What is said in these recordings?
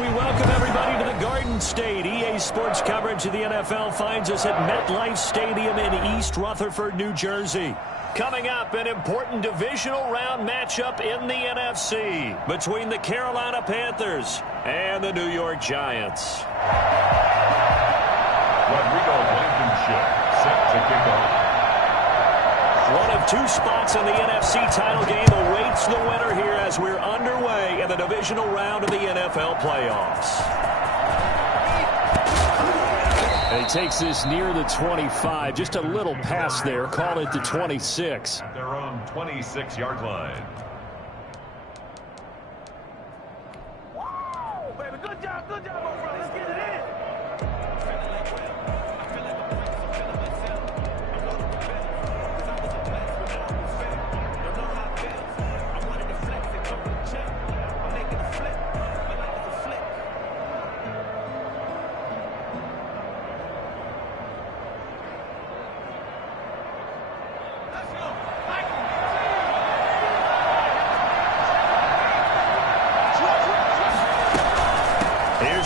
We welcome everybody to the Garden State. EA Sports coverage of the NFL finds us at MetLife Stadium in East Rutherford, New Jersey. Coming up, an important divisional round matchup in the NFC between the Carolina Panthers and the New York Giants. Rodrigo Blankenship set to kick off. One of two spots in the NFC title game awaits the winner here as we're underway in the divisional round of the NFL playoffs. And he takes this near the 25. Just a little pass there. Call it the 26. At their own 26-yard line. Wow, baby, good job, my friend. Let's get it in.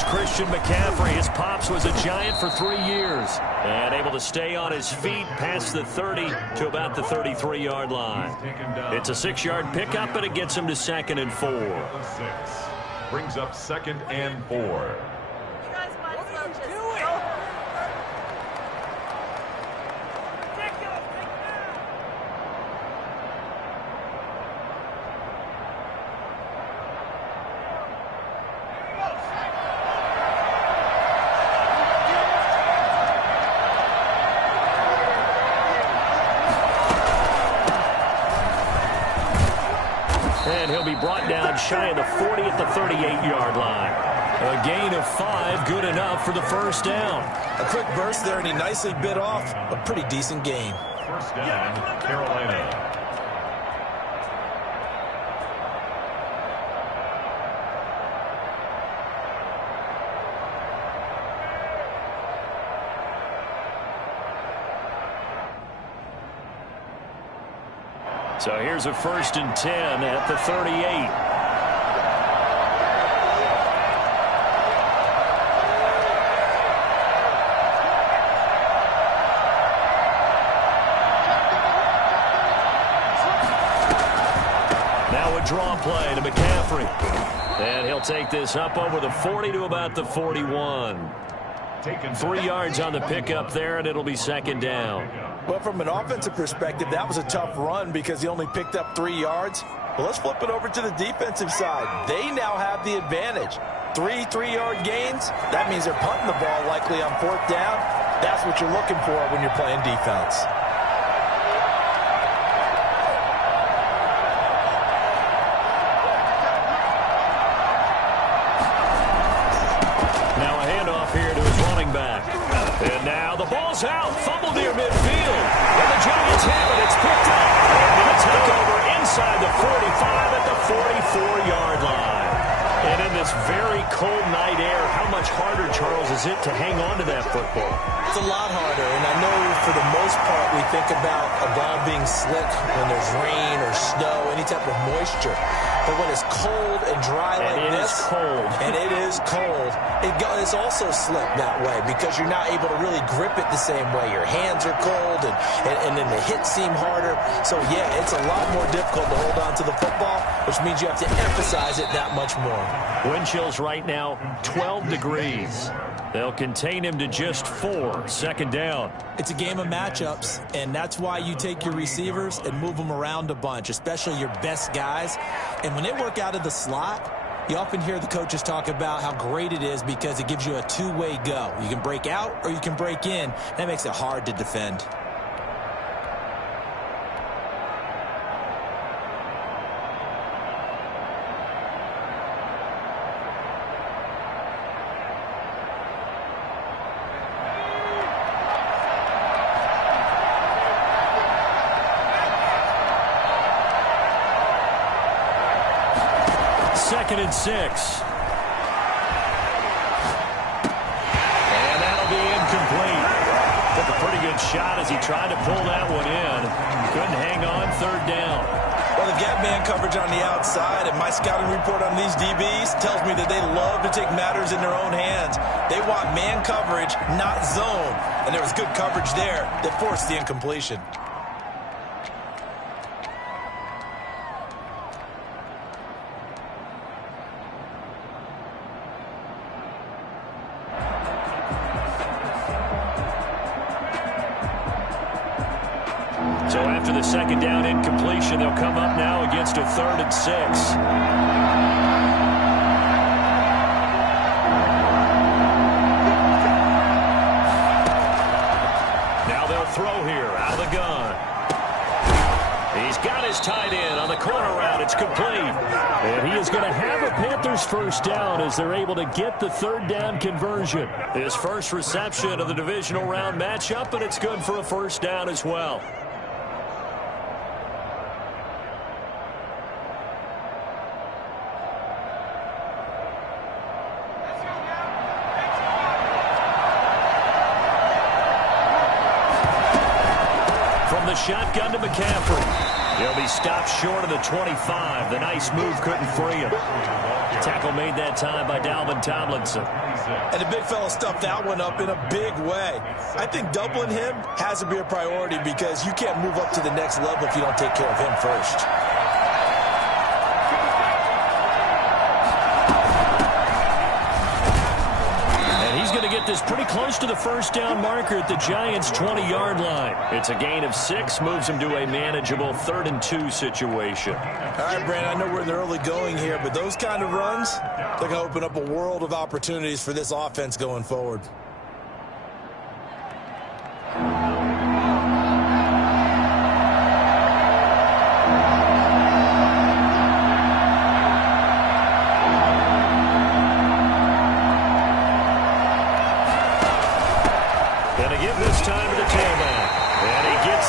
Christian McCaffrey, his pops was a Giant for 3 years and able to stay on his feet past the 30 to about the 33-yard line. It's a 6-yard pickup, and it gets him to 2nd and 4. Brings up 2nd and 4. And he'll be brought down shy of the 40 at the 38-yard line. A gain of 5, good enough for the first down. A quick burst there, and he nicely bit off a pretty decent gain. First down, Carolina. So here's a 1st and 10 at the 38. Now a draw play to McCaffrey. And he'll take this up over the 40 to about the 41. 3 yards on the pickup there, and it'll be 2nd down. Well, from an offensive perspective, that was a tough run because he only picked up 3 yards. But let's flip it over to the defensive side. They now have the advantage. 3 3-yard gains. That means they're punting the ball likely on 4th down. That's what you're looking for when you're playing defense. Now a handoff here to his running back. And now the ball's out. Fumble near midfield. And the Giants have it. It's picked up. And a takeover inside the 45 at the 44-yard line. And in this very cold night air, how much harder, Charles, is it to hang on to that football? It's a lot harder, and I know for the most part we think about a ball being slick when there's rain or snow, any type of moisture. But when it's cold and dry like this, and it is cold, it's also slick that way because you're not able to really grip it the same way. Your hands are cold, and then the hits seem harder. So, yeah, it's a lot more difficult to hold on to the football, which means you have to emphasize it that much more. Wind chills right now, 12 degrees. They'll contain him to just 4. 2nd down. It's a game of matchups, and that's why you take your receivers and move them around a bunch, especially your best guys. And when they work out of the slot, you often hear the coaches talk about how great it is because it gives you a two-way go. You can break out or you can break in. That makes it hard to defend. Second and 6. And that'll be incomplete. Took a pretty good shot as he tried to pull that one in. Couldn't hang on. 3rd down. Well, Well, they've got man coverage on the outside, and my scouting report on these DBs tells me that they love to take matters in their own hands. They want man coverage, not zone. And there was good coverage there that forced the incompletion. So after the second down incompletion, they'll come up now against a 3rd and 6. Now they'll throw here out of the gun. He's got his tight end on the corner route. It's complete. And he is going to have a Panthers first down as they're able to get the 3rd down conversion. His first reception of the divisional round matchup, and it's good for a first down as well. Shotgun to McCaffrey. He'll be stopped short of the 25. The nice move couldn't free him. Tackle made that time by Dalvin Tomlinson. And the big fella stuffed that one up in a big way. I think doubling him has to be a priority because you can't move up to the next level if you don't take care of him first. This pretty close to the first down marker at the Giants' 20-yard line. It's a gain of 6, moves him to a manageable 3rd and 2 situation. All right, Brandon, I know we're in the early going here, but those kind of runs, they're going to open up a world of opportunities for this offense going forward.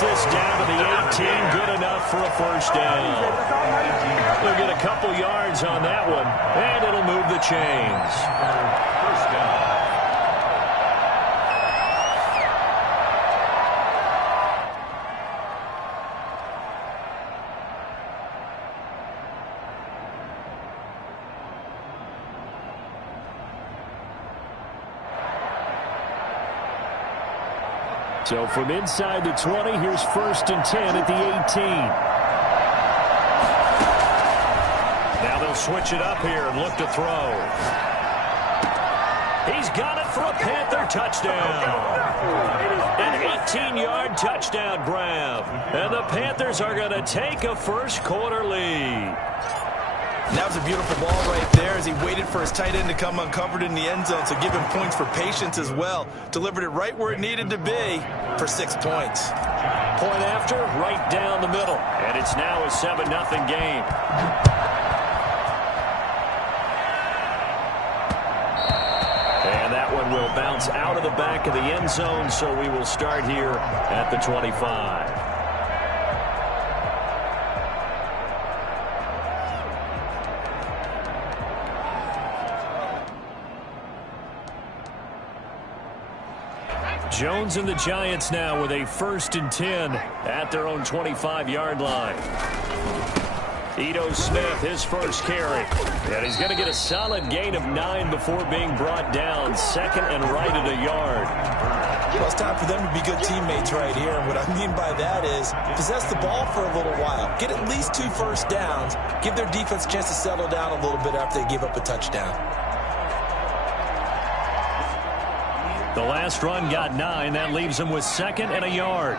This down to the 18, good enough for a first down. They'll get a couple yards on that one, and it'll move the chains. First down. So from inside the 20, here's 1st and 10 at the 18. Now they'll switch it up here and look to throw. He's got it for a Panther touchdown. An 18-yard touchdown grab. And the Panthers are going to take a first-quarter lead. And that was a beautiful ball right there as he waited for his tight end to come uncovered in the end zone, so give him points for patience as well. Delivered it right where it needed to be for 6 points. Point after, right down the middle. And it's now a 7-0 game. And that one will bounce out of the back of the end zone, so we will start here at the 25. Jones and the Giants now with a 1st and 10 at their own 25-yard line. Ito Smith, his first carry. And he's going to get a solid gain of 9 before being brought down. 2nd and right at a yard. Well, it's time for them to be good teammates right here. And what I mean by that is possess the ball for a little while. Get at least 2 first downs. Give their defense a chance to settle down a little bit after they give up a touchdown. The last run got 9. That leaves him with 2nd and a yard.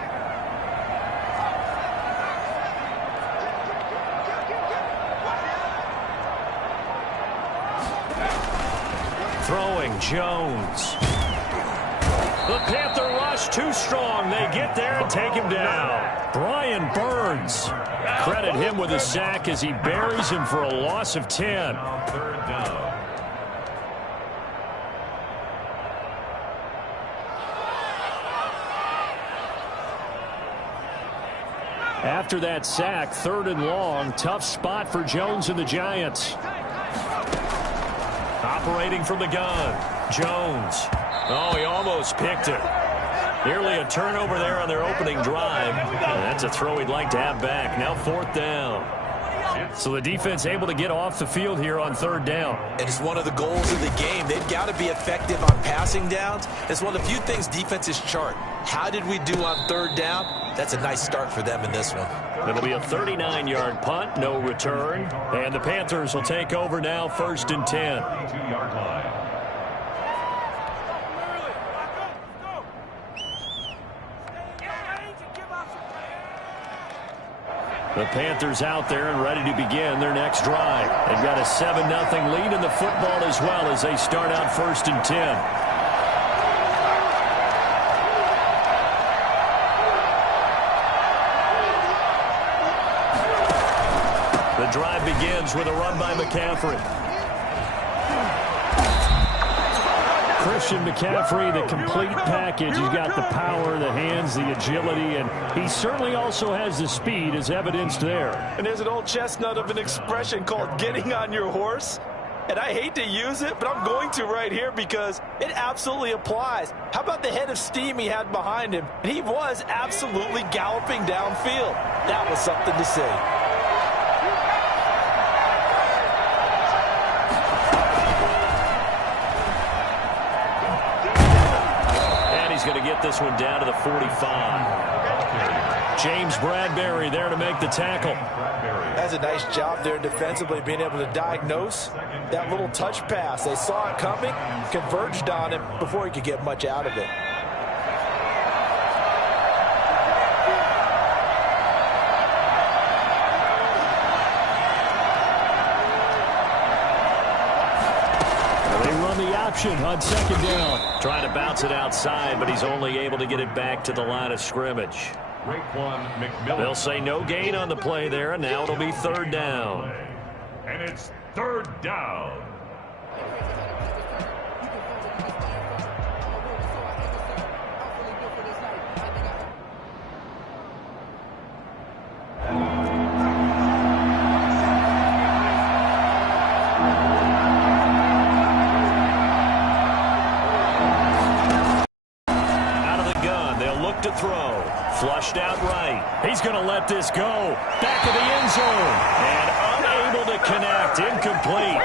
Throwing, Jones. The Panther rush too strong. They get there and take him down. Brian Burns. Credit him with a sack as he buries him for a loss of 10. 3rd down. After that sack, 3rd and long. Tough spot for Jones and the Giants. Operating from the gun. Jones. Oh, he almost picked it. Nearly a turnover there on their opening drive. And that's a throw he'd like to have back. Now 4th down. So the defense able to get off the field here on third down. And it's one of the goals of the game. They've got to be effective on passing downs. It's one of the few things defenses chart. How did we do on third down? That's a nice start for them in this one. It'll be a 39-yard punt, no return. And the Panthers will take over now, 1st and 10. 2-yard line. The Panthers out there and ready to begin their next drive. They've got a 7-0 lead in the football as well as they start out 1st and 10. The drive begins with a run by McCaffrey. Christian McCaffrey, the complete package. He's got the power, the hands, the agility, and he certainly also has the speed as evidenced there. And there's an old chestnut of an expression called getting on your horse. And I hate to use it, but I'm going to right here because it absolutely applies. How about the head of steam he had behind him? And he was absolutely galloping downfield. That was something to see. Going to get this one down to the 45. James Bradbury there to make the tackle. That's a nice job there defensively, being able to diagnose that little touch pass. They saw it coming, converged on it before he could get much out of it. On 2nd down. Trying to bounce it outside, but he's only able to get it back to the line of scrimmage. They'll say no gain on the play there, and now it'll be 3rd down. And it's 3rd down. Throw. Flushed out right. He's going to let this go. Back of the end zone. And unable to connect. Incomplete.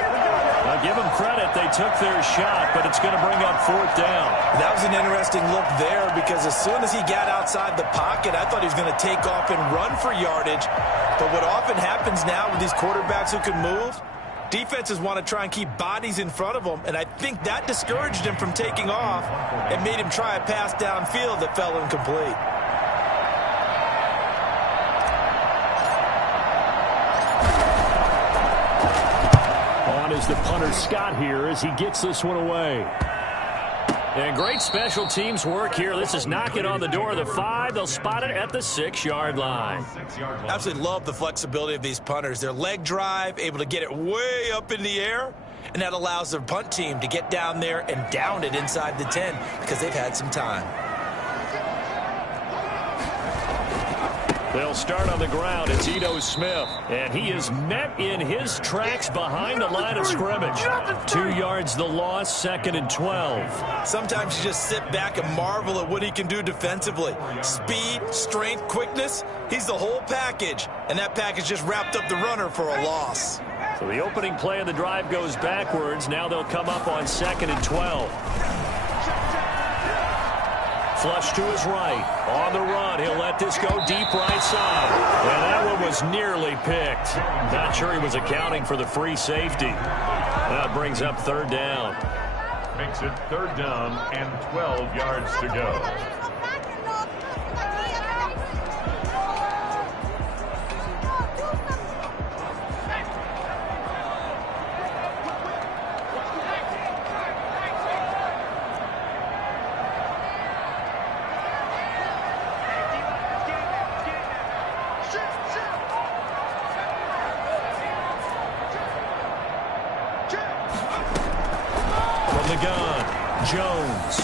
I'll give them credit. They took their shot, but it's going to bring up 4th down. That was an interesting look there because as soon as he got outside the pocket, I thought he was going to take off and run for yardage. But what often happens now with these quarterbacks who can move, defenses want to try and keep bodies in front of them, and I think that discouraged him from taking off and made him try a pass downfield that fell incomplete. On is the punter Scott here as he gets this one away. And great special teams work here. This is knocking on the door of the 5. They'll spot it at the 6-yard line. Absolutely love the flexibility of these punters. Their leg drive, able to get it way up in the air, and that allows their punt team to get down there and down it inside the 10 because they've had some time. They'll start on the ground. It's Ito Smith. And he is met in his tracks behind the line of scrimmage. 2 yards the loss, 2nd and 12. Sometimes you just sit back and marvel at what he can do defensively. Speed, strength, quickness. He's the whole package. And that package just wrapped up the runner for a loss. So the opening play of the drive goes backwards. Now they'll come up on 2nd and 12. Flush to his right. On the run. He'll let this go deep right side. And that one was nearly picked. Not sure he was accounting for the free safety. That brings up 3rd down. Makes it 3rd down and 12 yards to go. Jones.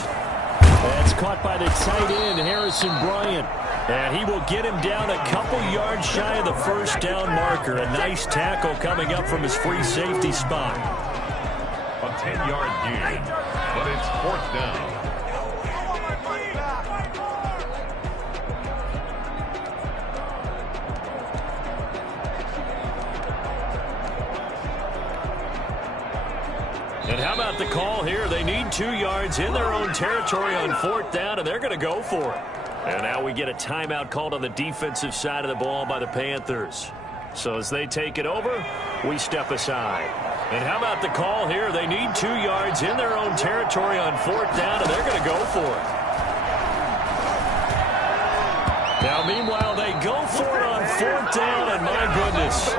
That's caught by the tight end, Harrison Bryant. And he will get him down a couple yards shy of the 1st down marker. A nice tackle coming up from his free safety spot. A 10-yard gain, but it's 4th down. And how about the call here? They need 2 yards in their own territory on 4th down, and they're going to go for it. And now we get a timeout called on the defensive side of the ball by the Panthers. So as they take it over, we step aside. And how about the call here? They need 2 yards in their own territory on 4th down, and they're going to go for it. Now, meanwhile, they go for it on 4th down, and my goodness,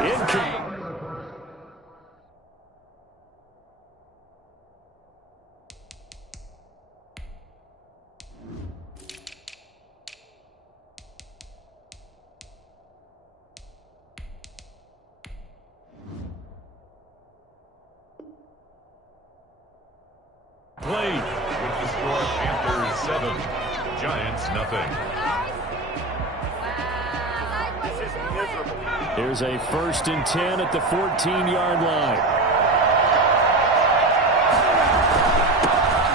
Played with the score Panthers 7, Giants nothing. Here's a 1st and 10 at the 14-yard line.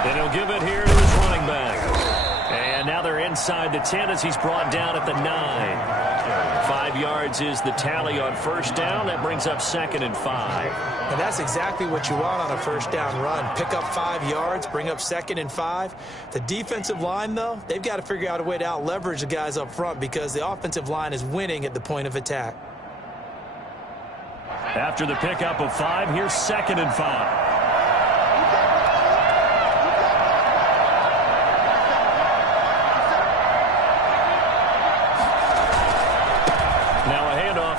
And he'll give it here to his running back. And now they're inside the 10 as he's brought down at the 9. 5 yards is the tally on 1st down. That brings up 2nd and 5. And that's exactly what you want on a 1st down run. Pick up 5 yards, bring up 2nd and 5. The defensive line, though, they've got to figure out a way to out-leverage the guys up front because the offensive line is winning at the point of attack. After the pickup of 5, here's 2nd and 5.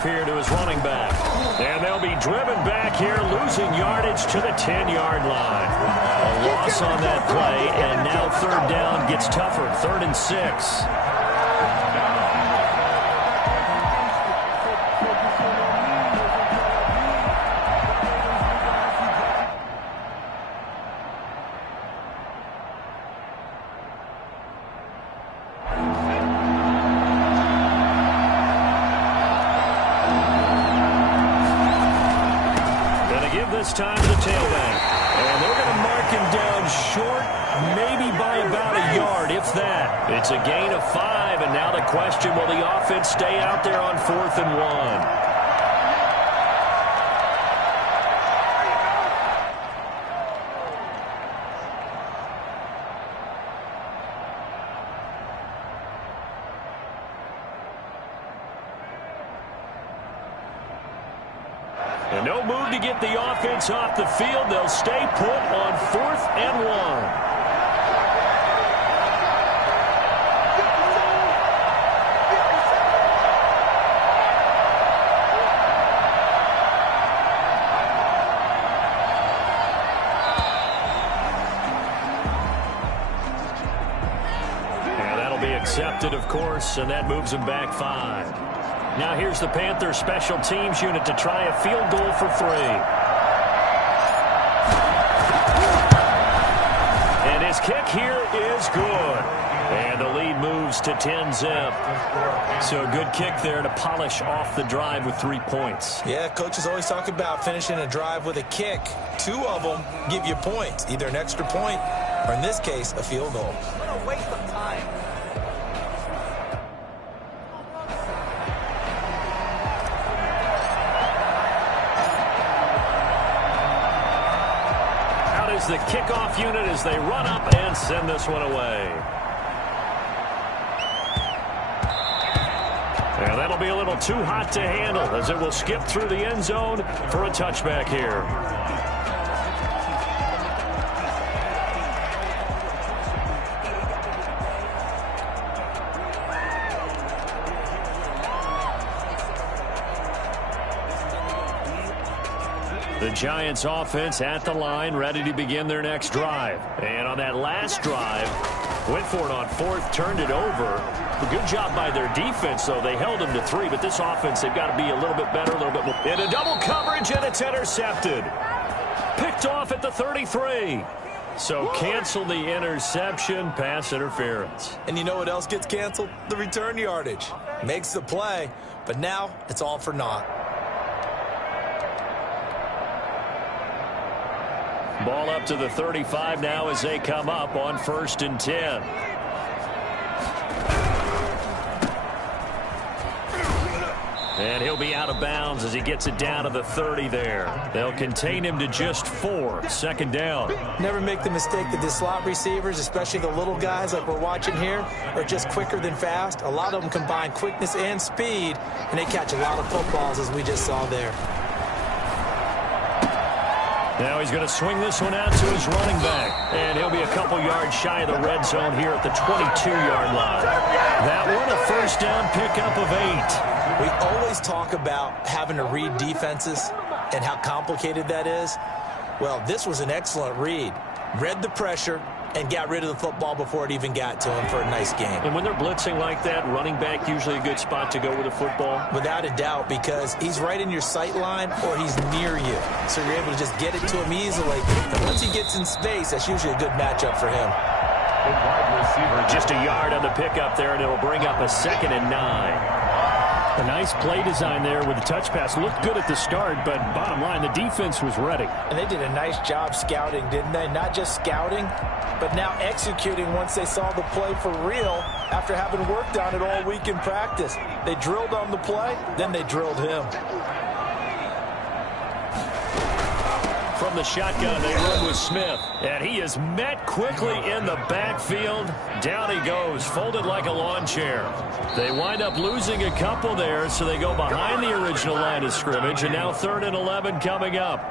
Here to his running back. And they'll be driven back here, losing yardage to the 10-yard line. A loss on that play, and now 3rd down gets tougher. 3rd and 6. This time to the tailback. And they're going to mark him down short, maybe by about a yard, if that. It's a gain of 5, and now the question, will the offense stay out there on 4th and 1? And no move to get the offense off the field. They'll stay put on 4th and 1. And that'll be accepted, of course, and that moves him back 5. Now here's the Panthers special teams unit to try a field goal for 3. And his kick here is good. And the lead moves to 10-zip. So a good kick there to polish off the drive with 3 points. Yeah, coaches always talk about finishing a drive with a kick. 2 of them give you points, either an extra point or, in this case, a field goal. What a waste of time. The kickoff unit as they run up and send this one away. And that'll be a little too hot to handle as it will skip through the end zone for a touchback here. The Giants offense at the line, ready to begin their next drive. And on that last drive, went for it on 4th, turned it over. A good job by their defense, though. They held them to 3, but this offense, they've got to be a little bit better, a little bit more. In a double coverage, and it's intercepted. Picked off at the 33. So cancel the interception, pass interference. And you know what else gets canceled? The return yardage. Makes the play, but now it's all for naught. Ball up to the 35 now as they come up on 1st and 10. And he'll be out of bounds as he gets it down to the 30 there. They'll contain him to just 4. Second down. Never make the mistake that the slot receivers, especially the little guys like we're watching here, are just quicker than fast. A lot of them combine quickness and speed, and they catch a lot of footballs, as we just saw there. Now he's going to swing this one out to his running back. And he'll be a couple yards shy of the red zone here at the 22-yard line. That one a first down pickup of 8. We always talk about having to read defenses and how complicated that is. Well, this was an excellent read. Read the pressure and got rid of the football before it even got to him for a nice game. And when they're blitzing like that, running back usually a good spot to go with the football? Without a doubt, because he's right in your sight line or he's near you. So you're able to just get it to him easily. And once he gets in space, that's usually a good matchup for him. Just a yard on the pickup there, and it'll bring up a 2nd and 9. A nice play design there with the touch pass. Looked good at the start, but bottom line, the defense was ready. And they did a nice job scouting, didn't they? Not just scouting, but now executing once they saw the play for real after having worked on it all week in practice. They drilled on the play, then they drilled him. From the shotgun, they run with Smith. And he is met quickly in the backfield. Down he goes, folded like a lawn chair. They wind up losing a couple there, so they go behind the original line of scrimmage. And now 3rd and 11 coming up.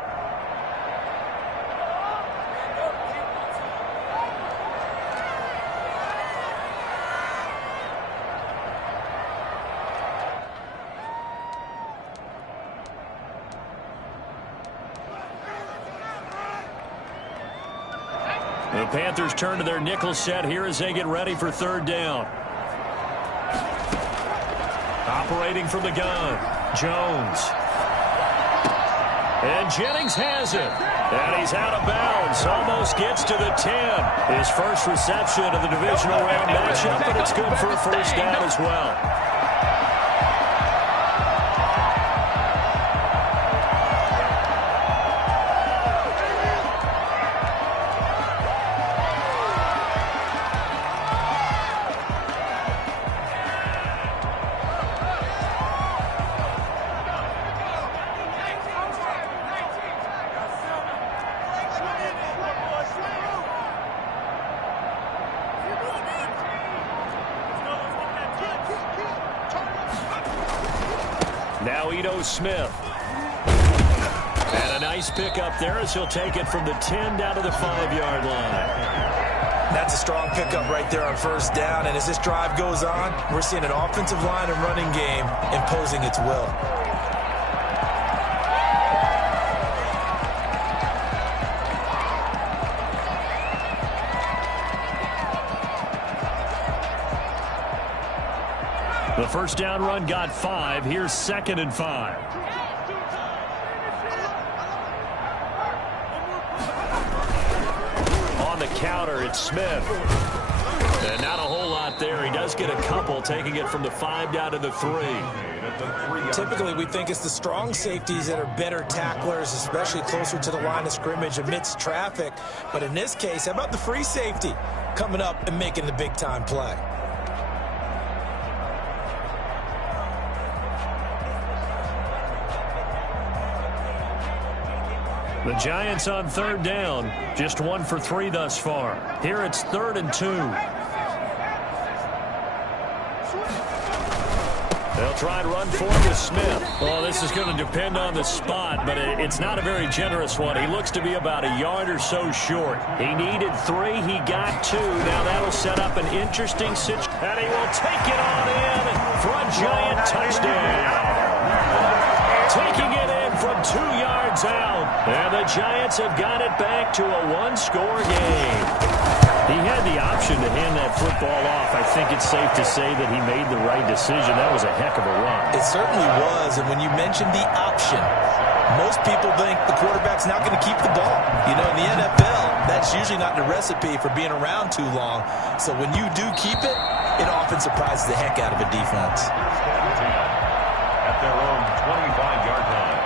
The Panthers turn to their nickel set here as they get ready for 3rd down. Operating from the gun, Jones. And Jennings has it. And he's out of bounds. Almost gets to the 10. His first reception of the divisional round matchup, and it's good for a first down as well. Smith. And a nice pickup there as he'll take it from the 10 down to the 5-yard line. That's a strong pickup right there on first down. And as this drive goes on, we're seeing an offensive line and running game imposing its will. The first down run got 5. Here's 2nd and 5. On the counter, it's Smith. And not a whole lot there. He does get a couple, taking it from the 5 down to the 3. Typically, we think it's the strong safeties that are better tacklers, especially closer to the line of scrimmage amidst traffic. But in this case, how about the free safety coming up and making the big-time play? The Giants on 3rd down, just 1 for 3 thus far. Here it's 3rd and 2. They'll try and run for it with Smith. Well, this is going to depend on the spot, but it's not a very generous one. He looks to be about a yard or so short. He needed 3. He got 2. Now that'll set up an interesting situation. And he will take it on in for a Giant touchdown. Taking it in from 2 yards out. And the Giants have got it back to a 1-score game. He had the option to hand that football off. I think it's safe to say that he made the right decision. That was a heck of a run. It certainly was. And when you mentioned the option, most people think the quarterback's not going to keep the ball. You know, in the NFL, that's usually not the recipe for being around too long. So when you do keep it, it often surprises the heck out of a defense. At their own 25-yard line.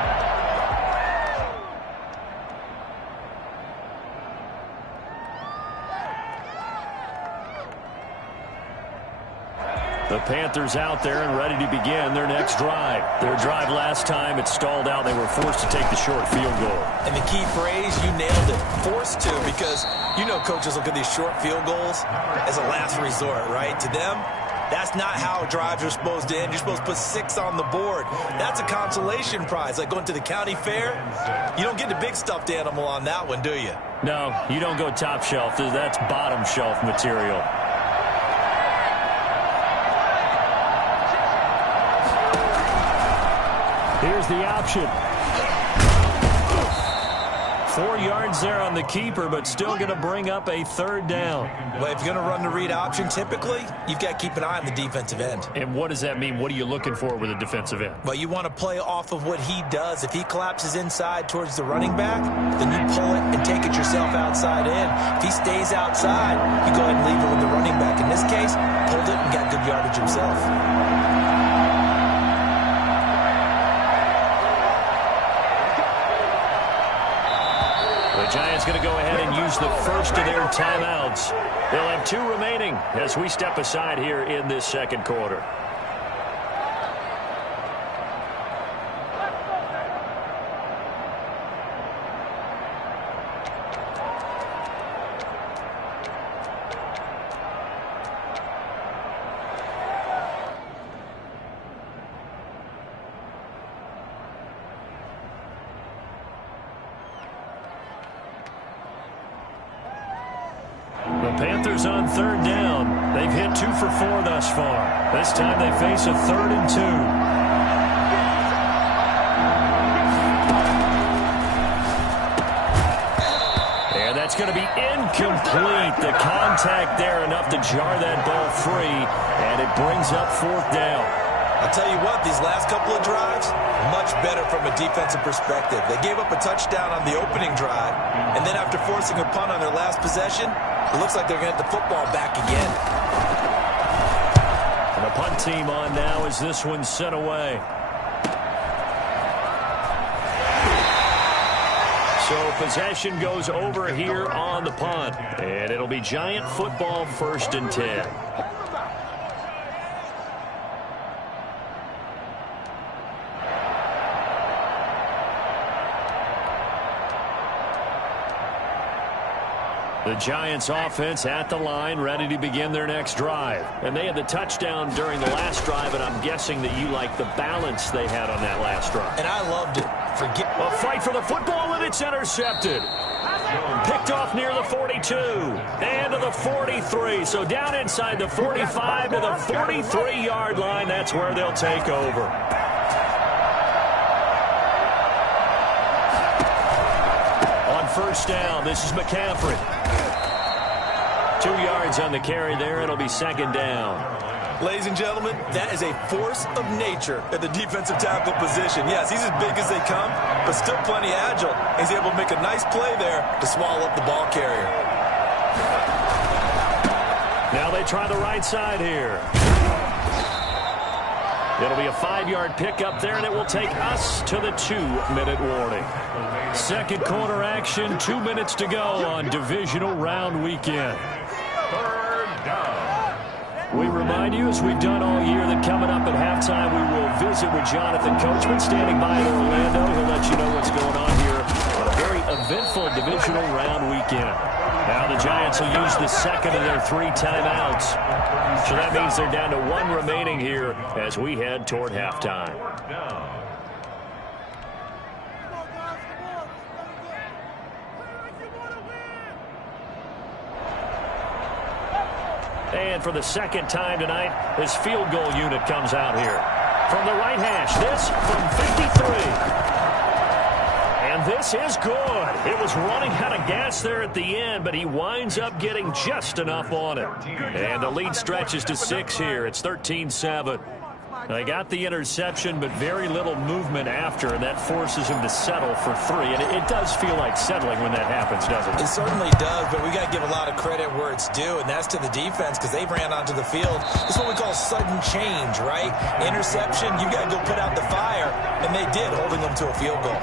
The Panthers out there and ready to begin their next drive. Their drive last time, it stalled out. They were forced to take the short field goal. And the key phrase, you nailed it, forced to, because you know coaches look at these short field goals as a last resort, right? To them, that's not how drives are supposed to end. You're supposed to put 6 on the board. That's a consolation prize, like going to the county fair. You don't get the big stuffed animal on that one, do you? No, you don't go top shelf. That's bottom shelf material. Here's the option. 4 yards there on the keeper, but still going to bring up a third down. Well, if you're going to run the read option, typically, you've got to keep an eye on the defensive end. And what does that mean? What are you looking for with a defensive end? Well, you want to play off of what he does. If he collapses inside towards the running back, then you pull it and take it yourself outside in. If he stays outside, you go ahead and leave it with the running back. In this case, pulled it and got good yardage himself. The Giants going to go ahead and use the first of their timeouts. They'll have 2 remaining as we step aside here in this second quarter. Panthers on third down. They've hit 2 for 4 thus far. This time they face a 3rd and 2. And that's going to be incomplete. The contact there enough to jar that ball free, and it brings up 4th down. I'll tell you what, these last couple of drives, much better from a defensive perspective. They gave up a touchdown on the opening drive, and then after forcing a punt on their last possession, it looks like they're going to get the football back again. And the punt team on now as this one's sent away. So possession goes over here on the punt, and it'll be Giant football 1st and 10. The Giants offense at the line, ready to begin their next drive. And they had the touchdown during the last drive, and I'm guessing that you like the balance they had on that last drive. And I loved it. A fight for the football, and it's intercepted. Picked off near the 42 and to the 43. So down inside the 45 to the 43-yard line. That's where they'll take over. On first down, this is McCaffrey. 2 yards on the carry there. It'll be 2nd down. Ladies and gentlemen, that is a force of nature at the defensive tackle position. Yes, he's as big as they come, but still plenty agile. He's able to make a nice play there to swallow up the ball carrier. Now they try the right side here. It'll be a 5-yard pickup there, and it will take us to the 2-minute warning. Second quarter action, 2 minutes to go on Divisional Round Weekend. 3rd down. We remind you, as we've done all year, that coming up at halftime, we will visit with Jonathan Coachman standing by in Orlando. He'll let you know what's going on here on a very eventful Divisional Round Weekend. Now the Giants will use the second of their 3 timeouts. So that means they're down to 1 remaining here as we head toward halftime. And for the second time tonight, this field goal unit comes out here. From the right hash, this from 53. And this is good. It was running out of gas there at the end, but he winds up getting just enough on it. And the lead stretches to 6 here. It's 13-7. They got the interception, but very little movement after, and that forces him to settle for 3. And it does feel like settling when that happens, doesn't it? It certainly does, but we got to give a lot of credit where it's due, and that's to the defense because they ran onto the field. This is what we call sudden change, right? Interception, you got to go put out the fire, and they did, holding them to a field goal.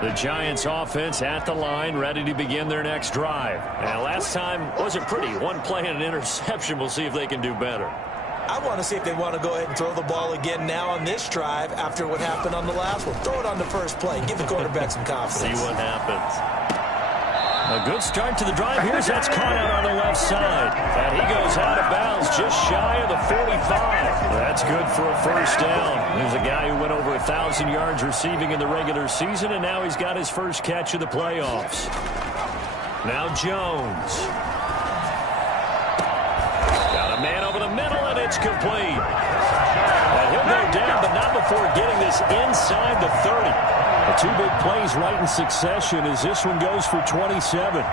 The Giants offense at the line, ready to begin their next drive. And last time wasn't pretty. One play and an interception. We'll see if they can do better. I want to see if they want to go ahead and throw the ball again now on this drive after what happened on the last one. Throw it on the first play. Give the quarterback some confidence. See what happens. A good start to the drive. Here's that's caught out on the left side. And he goes out of bounds just shy of the 45. That's good for a first down. There's a guy who went over 1,000 yards receiving in the regular season, and now he's got his first catch of the playoffs. Now Jones. Got a man over the middle, and it's complete. And he'll go down, but not before getting this inside the 30. The two big plays right in succession as this one goes for 27.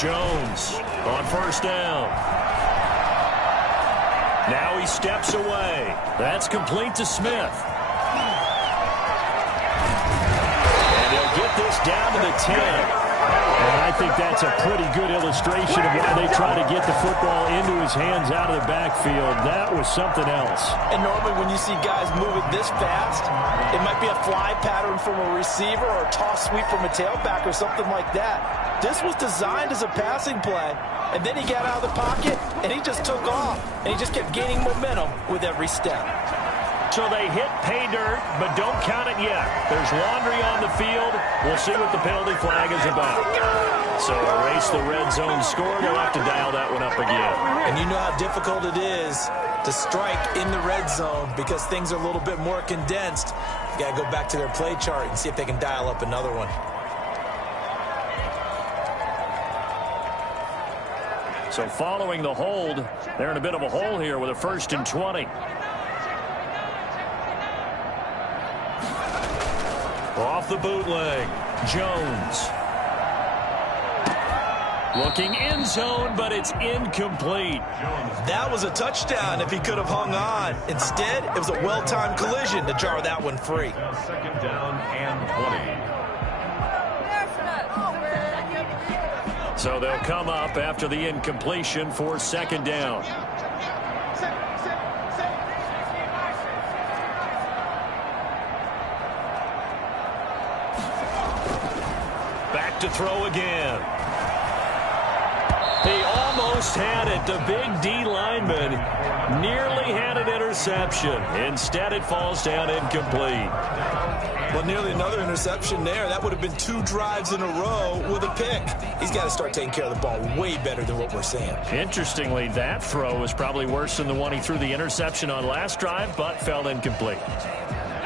Jones on first down. Now he steps away. That's complete to Smith. Get this down to the 10. And I think that's a pretty good illustration of why they try to get the football into his hands out of the backfield. That was something else. And normally when you see guys move it this fast, it might be a fly pattern from a receiver or a toss sweep from a tailback or something like that. This was designed as a passing play, and then he got out of the pocket, and he just took off, and he just kept gaining momentum with every step. So they hit pay dirt, but don't count it yet. There's laundry on the field. We'll see what the penalty flag is about. So erase the red zone score. They'll have to dial that one up again. And you know how difficult it is to strike in the red zone because things are a little bit more condensed. You got to go back to their play chart and see if they can dial up another one. So following the hold, they're in a bit of a hole here with a 1st and 20. Off the bootleg, Jones. Looking end zone, but it's incomplete. That was a touchdown if he could have hung on. Instead, it was a well-timed collision to jar that one free. Second down and 20. So they'll come up after the incompletion for second down. To throw again. He almost had it. The big D lineman nearly had an interception. Instead, it falls down incomplete. Well, nearly another interception there. That would have been 2 drives in a row with a pick. He's got to start taking care of the ball way better than what we're seeing. Interestingly, that throw was probably worse than the one he threw the interception on last drive, but fell incomplete.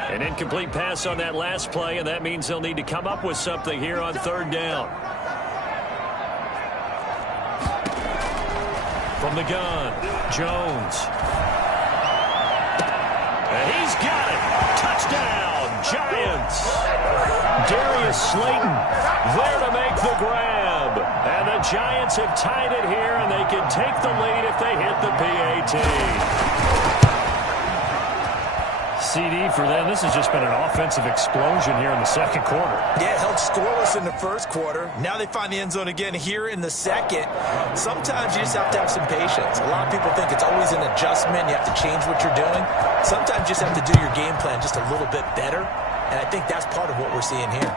An incomplete pass on that last play, and that means they'll need to come up with something here on third down. From the gun, Jones. And he's got it. Touchdown, Giants. Darius Slayton there to make the grab. And the Giants have tied it here, and they can take the lead if they hit the PAT. CD for them. This has just been an offensive explosion here in the second quarter. Yeah, held scoreless in the first quarter. Now they find the end zone again here in the second. Sometimes you just have to have some patience. A lot of people think it's always an adjustment. You have to change what you're doing. Sometimes you just have to do your game plan just a little bit better. And I think that's part of what we're seeing here.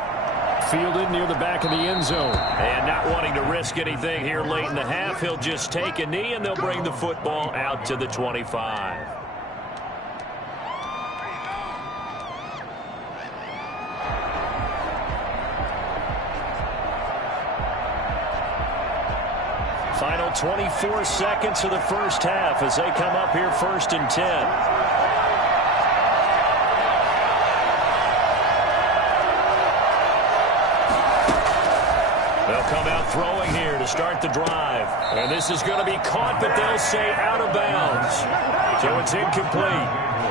Fielded near the back of the end zone. And not wanting to risk anything here late in the half, he'll just take a knee, and they'll bring the football out to the 25. Final 24 seconds of the first half as they come up here 1st and 10. They'll come out throwing here to start the drive. And this is going to be caught, but they'll say out of bounds. So it's incomplete.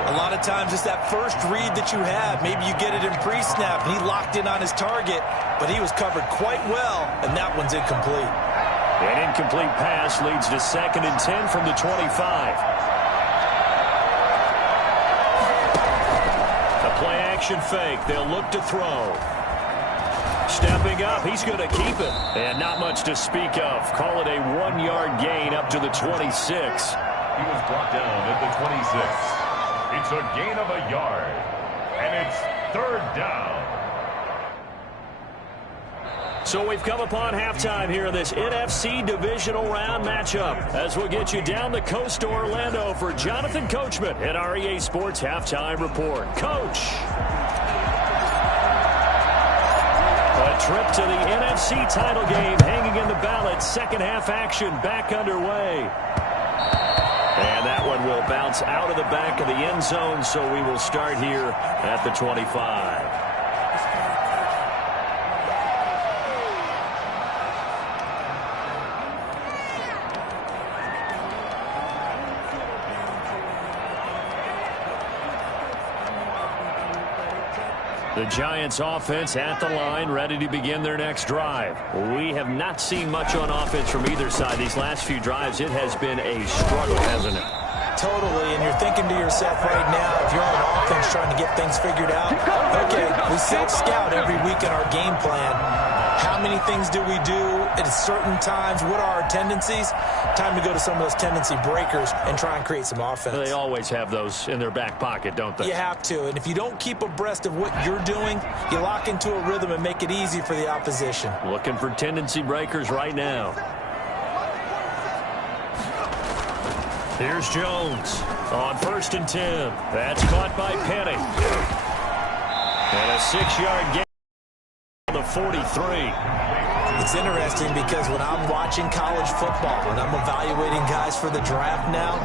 A lot of times it's that first read that you have. Maybe you get it in pre-snap, and he locked in on his target, but he was covered quite well, and that one's incomplete. An incomplete pass leads to 2nd and 10 from the 25. The play Play-action fake. They'll look to throw. Stepping up, he's going to keep it. And not much to speak of. Call it a 1-yard gain up to the 26. He was brought down at the 26. It's a gain of a yard. And it's 3rd down. So we've come upon halftime here in this NFC Divisional Round matchup. As we'll get you down the coast to Orlando for Jonathan Coachman at our EA Sports Halftime Report. Coach. A trip to the NFC title game hanging in the balance. Second half action back underway. And that one will bounce out of the back of the end zone, so we will start here at the 25. The Giants offense at the line, ready to begin their next drive. We have not seen much on offense from either side. These last few drives, it has been a struggle, hasn't it? Totally, and you're thinking to yourself right now, if you're on offense trying to get things figured out, okay, we self-scout every week in our game plan. How many things do we do at certain times? What are our tendencies? Time to go to some of those tendency breakers and try and create some offense. They always have those in their back pocket, don't they? You have to, and if you don't keep abreast of what you're doing, you lock into a rhythm and make it easy for the opposition. Looking for tendency breakers right now. Here's Jones on 1st and 10. That's caught by Penny. And a 6-yard gain on the 43. It's interesting because when I'm watching college football, when I'm evaluating guys for the draft now,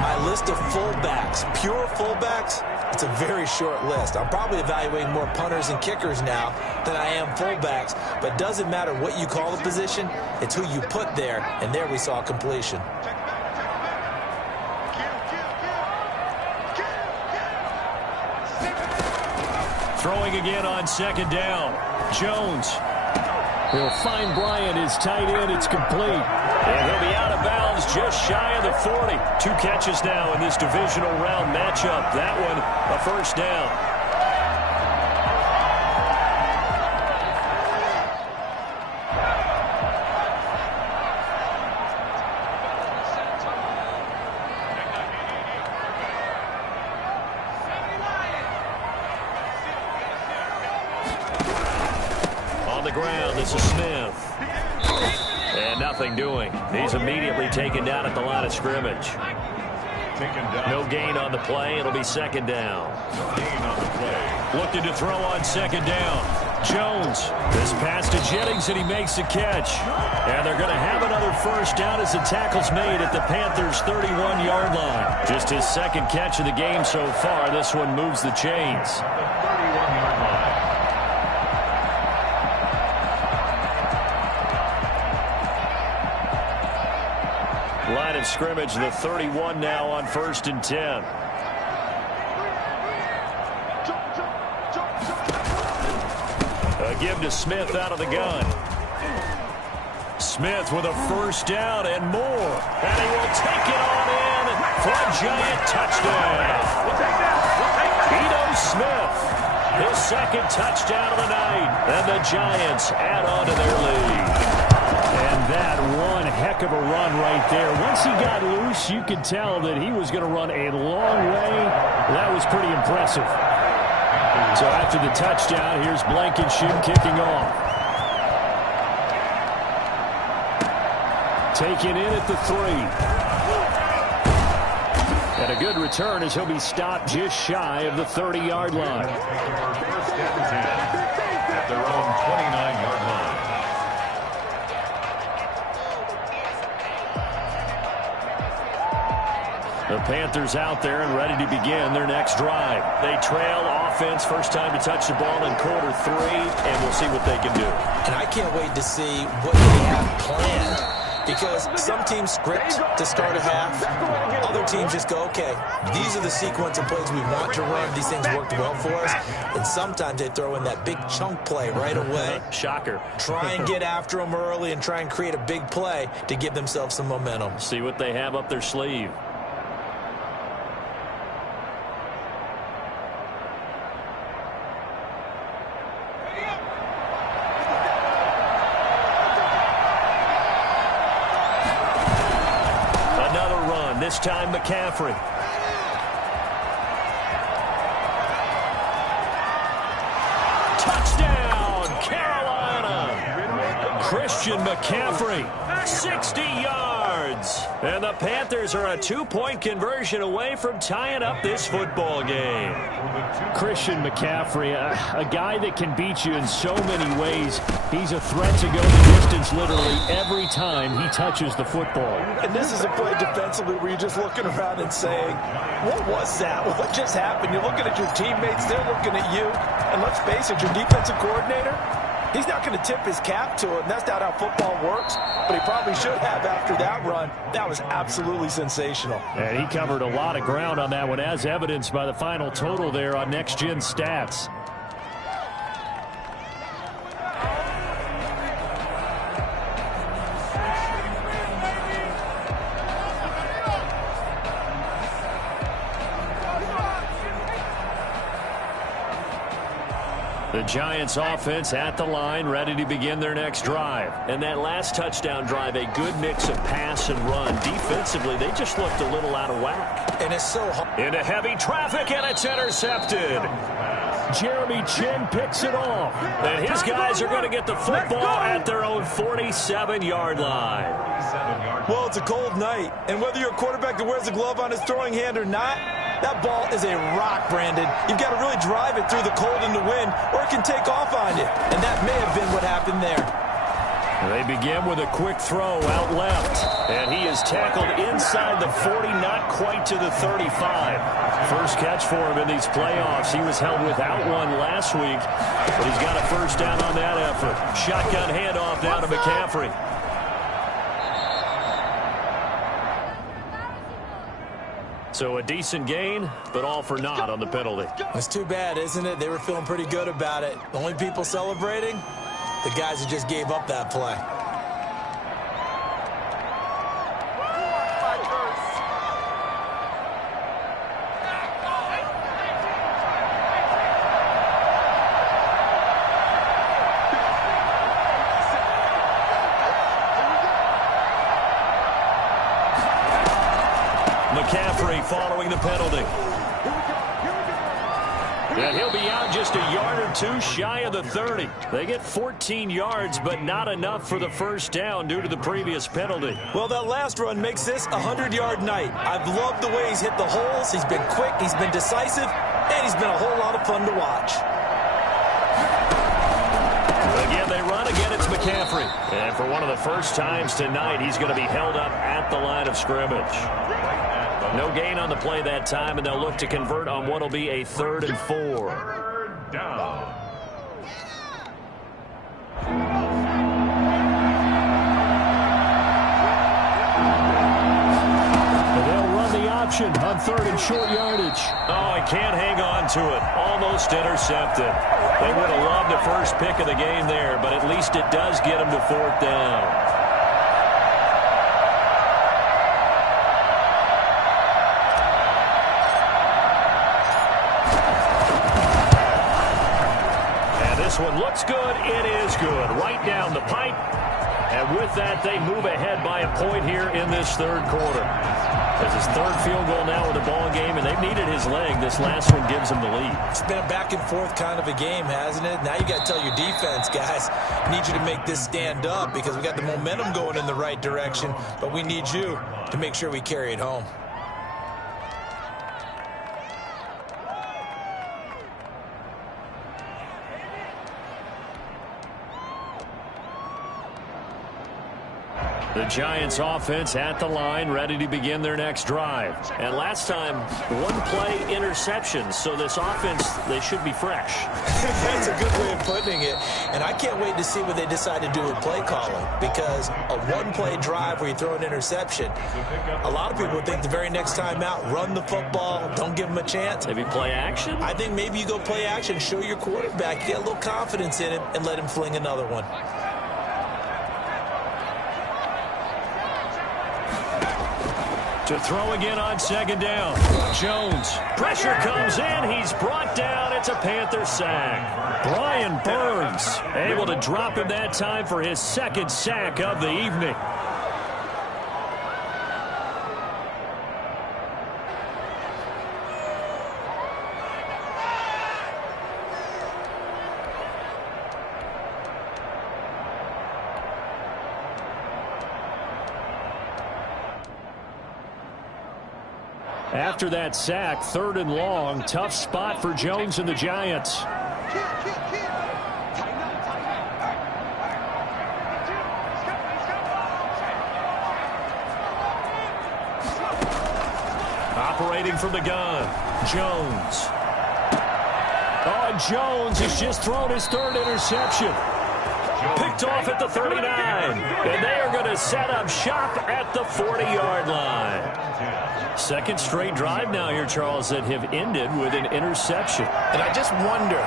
my list of fullbacks, pure fullbacks, it's a very short list. I'm probably evaluating more punters and kickers now than I am fullbacks, but it doesn't matter what you call the position, it's who you put there, and there we saw completion. Throwing again on 2nd down. Jones. He'll find Bryant, his tight end. It's complete. And he'll be out of bounds just shy of the 40. 2 catches now in this divisional round matchup. That one, a 1st down. This is Smith. And nothing doing. He's immediately taken down at the line of scrimmage. No gain on the play. It'll be 2nd down. Looking to throw on 2nd down. Jones. This pass to Jennings, and he makes the catch. And they're going to have another 1st down as the tackle's made at the Panthers' 31-yard line. Just his 2nd catch of the game so far. This one moves the chains. 31-yard line. Line of scrimmage, the 31 now on 1st and 10. A give to Smith out of the gun. Smith with a 1st down and more. And he will take it on in for a Giant touchdown. Ito Smith, his 2nd touchdown of the night. And the Giants add on to their lead. And that one heck of a run right there. Once he got loose, you could tell that he was going to run a long way. That was pretty impressive. So after the touchdown, here's Blankenship kicking off. Taken in at the 3. And a good return as he'll be stopped just shy of the 30-yard line. 1st and 10 at their own 29-yard line. The Panthers out there and ready to begin their next drive. They trail offense, first time to touch the ball in quarter 3, and we'll see what they can do. And I can't wait to see what they have planned, because some teams script to start a half. Other teams just go, okay, these are the sequence of plays we want to run. These things worked well for us. And sometimes they throw in that big chunk play right away. Shocker. Try and get after them early and try and create a big play to give themselves some momentum. See what they have up their sleeve. This time McCaffrey. Touchdown, Carolina. Christian McCaffrey, 60 yards. And the Panthers are a 2-point conversion away from tying up this football game. Christian McCaffrey, a guy that can beat you in so many ways. He's a threat to go the distance literally every time he touches the football. And this is a play defensively where you're just looking around and saying, what was that? What just happened? You're looking at your teammates, they're looking at you. And let's face it, your defensive coordinator, he's not going to tip his cap to it, and that's not how football works, but he probably should have after that run. That was absolutely sensational. And he covered a lot of ground on that one, as evidenced by the final total there on Next Gen Stats. The Giants offense at the line, ready to begin their next drive. And that last touchdown drive, a good mix of pass and run. Defensively, they just looked a little out of whack. And it's so hard. Into heavy traffic, and it's intercepted. Jeremy Chin picks it off. And his guys are going to get the football at their own 47-yard line. Well, it's a cold night, and whether you're a quarterback that wears a glove on his throwing hand or not, that ball is a rock, Brandon. You've got to really drive it through the cold and the wind, or it can take off on you. And that may have been what happened there. They begin with a quick throw out left. And he is tackled inside the 40, not quite to the 35. First catch for him in these playoffs. He was held without one last week, but he's got a first down on that effort. Shotgun handoff now to McCaffrey. So a decent gain, but all for naught on the penalty. It's too bad, isn't it? They were feeling pretty good about it. The only people celebrating, the guys who just gave up that play. McCaffrey following the penalty. And he'll be out just a yard or two shy of the 30. They get 14 yards, but not enough for the first down due to the previous penalty. Well, that last run makes this a 100-yard night. I've loved the way he's hit the holes. He's been quick, he's been decisive, and he's been a whole lot of fun to watch. Again, they run. Again, it's McCaffrey. And for one of the first times tonight, he's going to be held up at the line of scrimmage. No gain on the play that time, and they'll look to convert on what will be a 3rd and 4. Third down. And they'll run the option on 3rd and short yardage. Oh, he can't hang on to it. Almost intercepted. They would have loved the first pick of the game there, but at least it does get him to 4th down. This one looks good. It is good. Right down the pipe. And with that, they move ahead by a point here in this 3rd quarter. That's his 3rd field goal now with the ball game, and they've needed his leg. This last one gives him the lead. It's been a back-and-forth kind of a game, hasn't it? Now you got to tell your defense, guys, I need you to make this stand up because we got the momentum going in the right direction, but we need you to make sure we carry it home. The Giants offense at the line, ready to begin their next drive. And last time, 1-play interception. So this offense, they should be fresh. That's a good way of putting it. And I can't wait to see what they decide to do with play calling. Because a 1-play drive where you throw an interception, a lot of people think the very next time out, run the football, don't give them a chance. Maybe play action? I think maybe you go play action, show your quarterback, get a little confidence in him, and let him fling another one. To throw again on 2nd down. Jones. Pressure comes in. He's brought down. It's a Panther sack. Brian Burns able to drop him that time for his 2nd sack of the evening. After that sack, 3rd and long. Tough spot for Jones and the Giants. Operating from the gun, Jones. Oh, Jones has just thrown his 3rd interception. Picked off at the 39. And they are going to set up shop at the 40-yard line. 2nd straight drive now here, Charles, that have ended with an interception. And I just wonder,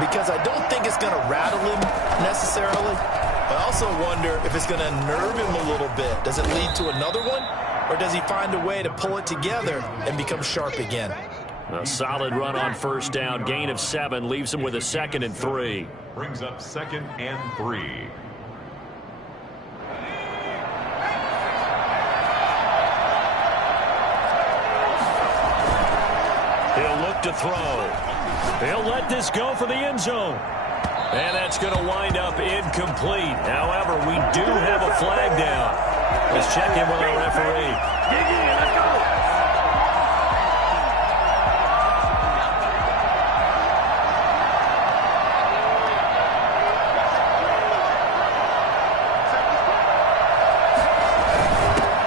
because I don't think it's going to rattle him necessarily, but I also wonder if it's going to nerve him a little bit. Does it lead to another one? Or does he find a way to pull it together and become sharp again? A solid run on 1st down. Gain of 7 leaves him with a 2nd and 3. Brings up 2nd and 3. He'll look to throw. He'll let this go for the end zone. And that's going to wind up incomplete. However, we do have a flag down. Let's check in with our referee. Dig in, let's go.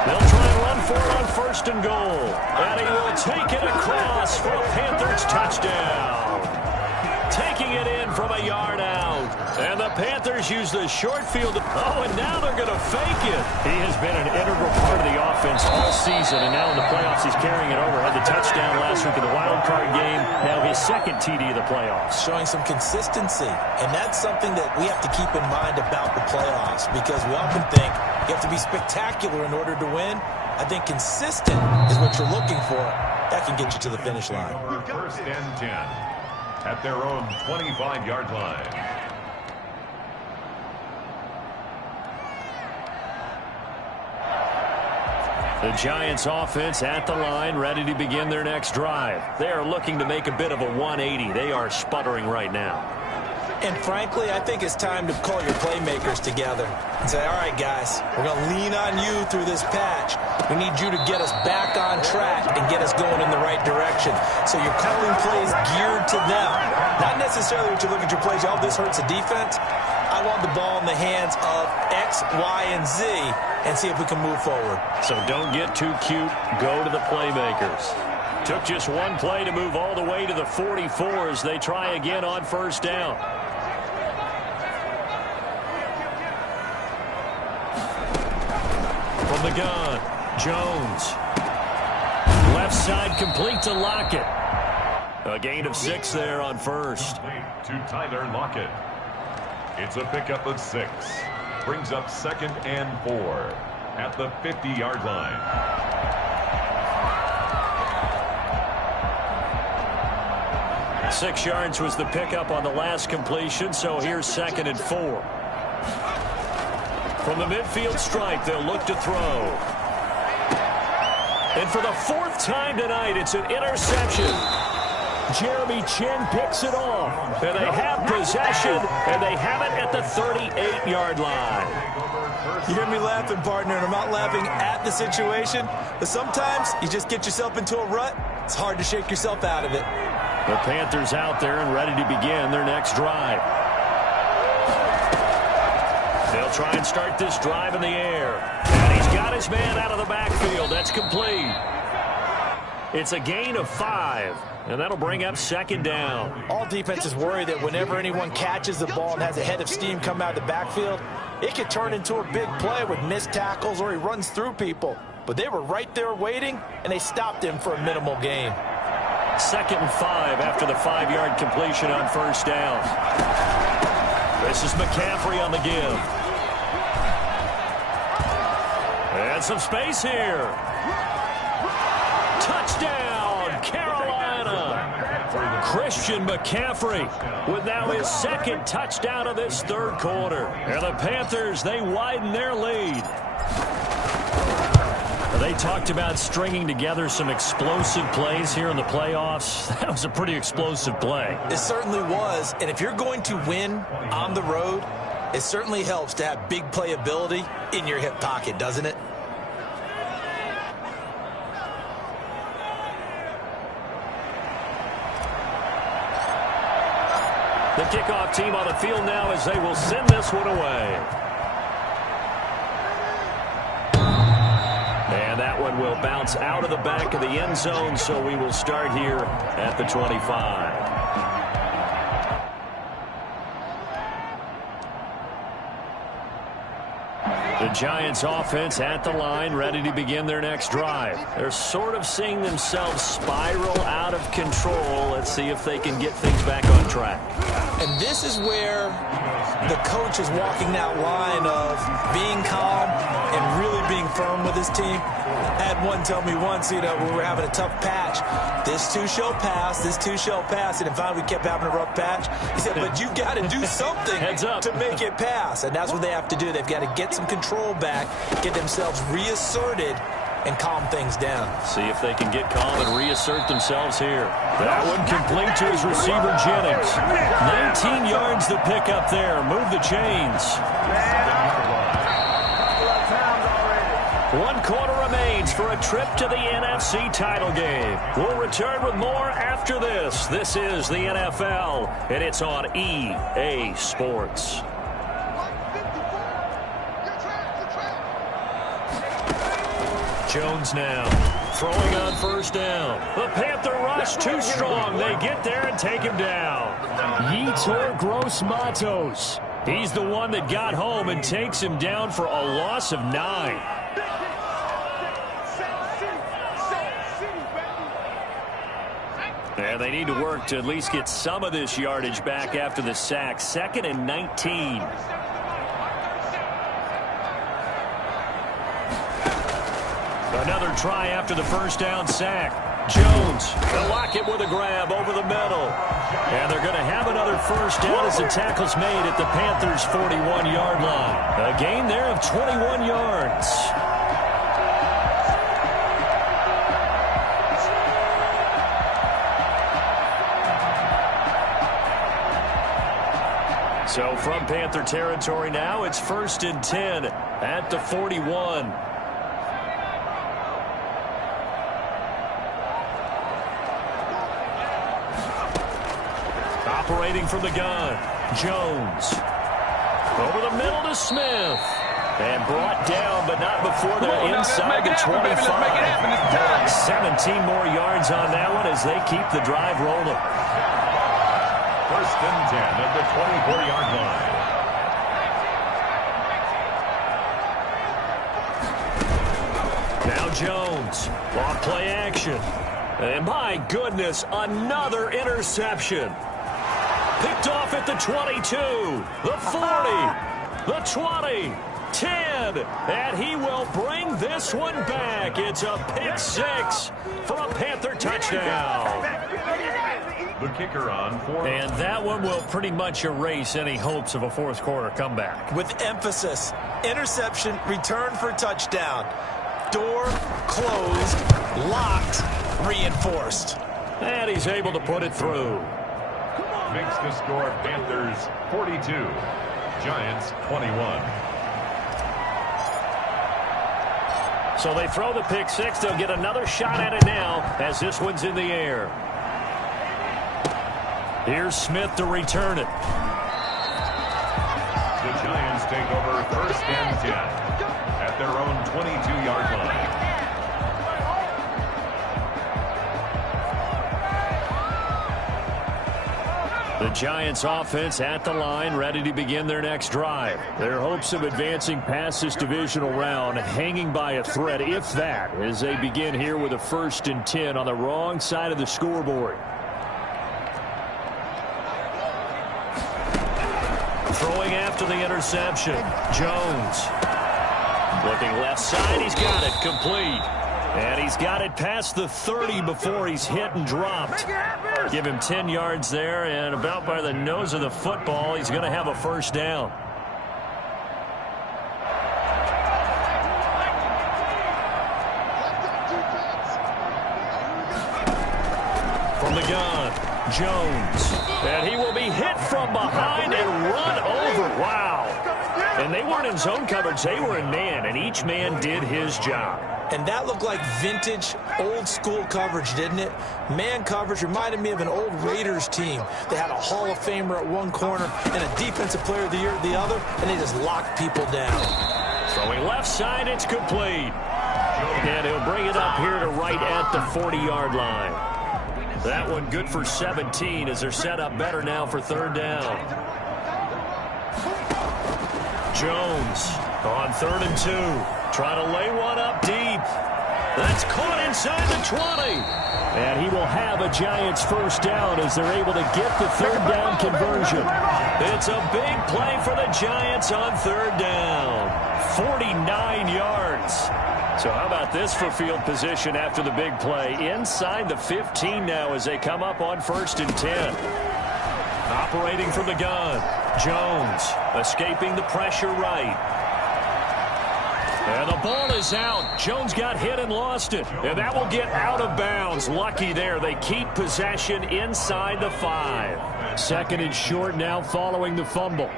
They'll try and run for it on 1st and goal. And he will take it across for a Panthers touchdown. Taking it in from a yard out. And the Panthers use the short field. Oh, and now they're going to fake it. He has been an integral part of the offense all season, and now in the playoffs he's carrying it over. Had the touchdown last week in the wild card game. Now his 2nd TD of the playoffs. Showing some consistency, and that's something that we have to keep in mind about the playoffs, because we often think you have to be spectacular in order to win. I think consistent is what you're looking for. That can get you to the finish line. 1st and 10 at their own 25-yard line. The Giants offense at the line, ready to begin their next drive. They are looking to make a bit of a 180. They are sputtering right now. And frankly, I think it's time to call your playmakers together and say, all right, guys, we're going to lean on you through this patch. We need you to get us back on track and get us going in the right direction. So you're calling plays geared to them. Not necessarily what you look at your plays, oh, this hurts the defense. I want the ball in the hands of X, Y, and Z and see if we can move forward. So don't get too cute. Go to the playmakers. Took just one play to move all the way to the 44 as they try again on 1st down. From the gun, Jones. Left side complete to Lockett. A gain of 6 there on 1st. To Tyler Lockett. It's a pickup of 6. Brings up 2nd and 4 at the 50-yard line. Six yards was the pickup on the last completion, so here's 2nd and 4. From the midfield stripe, they'll look to throw. And for the 4th time tonight, it's an interception. Jeremy Chin picks it off. And they have possession, and they have it at the 38-yard line. You hear me laughing, partner, and I'm not laughing at the situation, but sometimes you just get yourself into a rut. It's hard to shake yourself out of it. The Panthers out there and ready to begin their next drive. They'll try and start this drive in the air. And he's got his man out of the backfield. That's complete. It's a gain of 5. And that'll bring up 2nd down. All defenses worry that whenever anyone catches the ball and has a head of steam come out of the backfield, it could turn into a big play with missed tackles or he runs through people. But they were right there waiting, and they stopped him for a minimal gain. 2nd and 5 after the 5-yard completion on 1st down. This is McCaffrey on the give. And some space here. Touchdown, Carolina. Christian McCaffrey with now his 2nd touchdown of this 3rd quarter. And the Panthers, they widen their lead. They talked about stringing together some explosive plays here in the playoffs. That was a pretty explosive play. It certainly was. And if you're going to win on the road, it certainly helps to have big playability in your hip pocket, doesn't it? The kickoff team on the field now as they will send this one away. And that one will bounce out of the back of the end zone, so we will start here at the 25. The Giants offense at the line, ready to begin their next drive. They're sort of seeing themselves spiral out of control. Let's see if they can get things back on track. And this is where the coach is walking that line of being calm and really being firm with his team. I had one tell me once, we were having a tough patch. This too shall pass, this too shall pass. And finally we kept having a rough patch. He said, but you've got to do something to make it pass. And that's what they have to do. They've got to get some control back, get themselves reasserted, and calm things down. See if they can get calm and reassert themselves here. That one complete to his receiver, Jennings. 19 yards to pick up there. Move the chains. 1 quarter remains for a trip to the NFC title game. We'll return with more after this. This is the NFL, and it's on EA Sports. Jones now throwing on first down. The Panther rush too strong. They get there and take him down. Yetur Gross-Matos. He's the one that got home and takes him down for a loss of 9. And they need to work to at least get some of this yardage back after the sack. 2nd and 19. Another try after the first down sack. Jones, they'll lock it with a grab over the middle. And they're going to have another first down as the tackle's made at the Panthers' 41-yard line. A gain there of 21 yards. So from Panther territory now, it's 1st and 10 at the 41. Operating from the gun, Jones. Over the middle to Smith. And brought down, but not before they're inside the 25. 17 more yards on that one as they keep the drive rolling. 1st and 10 at the 24-yard line. Now Jones, off play action. And my goodness, another interception. Picked off at the 22, the 40, the 20, 10, and he will bring this one back. It's a pick 6 for a Panther touchdown. The kicker on 4. And that one will pretty much erase any hopes of a fourth quarter comeback. With emphasis, interception, return for touchdown. Door closed, locked, reinforced. And he's able to put it through. Makes the score Panthers 42, Giants 21. So they throw the pick 6. They'll get another shot at it now as this one's in the air. Here's Smith to return it. The Giants take over 1st and 10 at their own 22-yard line. The Giants offense at the line, ready to begin their next drive. Their hopes of advancing past this divisional round hanging by a thread, if that, as they begin here with a 1st and 10 on the wrong side of the scoreboard. Throwing after the interception, Jones. Looking left side, he's got it, complete. And he's got it past the 30 before he's hit and dropped. Give him 10 yards there, and about by the nose of the football, he's going to have a first down. From the gun, Jones. And he will be hit from behind and run over. Wow. And they weren't in zone coverage. They were in man, and each man did his job. And that looked like vintage, old-school coverage, didn't it? Man coverage reminded me of an old Raiders team. They had a Hall of Famer at one corner and a Defensive Player of the Year at the other, and they just locked people down. Throwing left side, it's complete. And he'll bring it up here to right at the 40-yard line. That one good for 17 as they're set up better now for third down. Jones on 3rd and 2. Trying to lay one up deep. That's caught inside the 20. And he will have a Giants first down as they're able to get the third down conversion. It's a big play for the Giants on third down. 49 yards. So how about this for field position after the big play? Inside the 15 now as they come up on 1st and 10. Operating from the gun. Jones escaping the pressure right. And the ball is out. Jones got hit and lost it. And that will get out of bounds. Lucky there. They keep possession inside the 5. 2nd and short now following the fumble.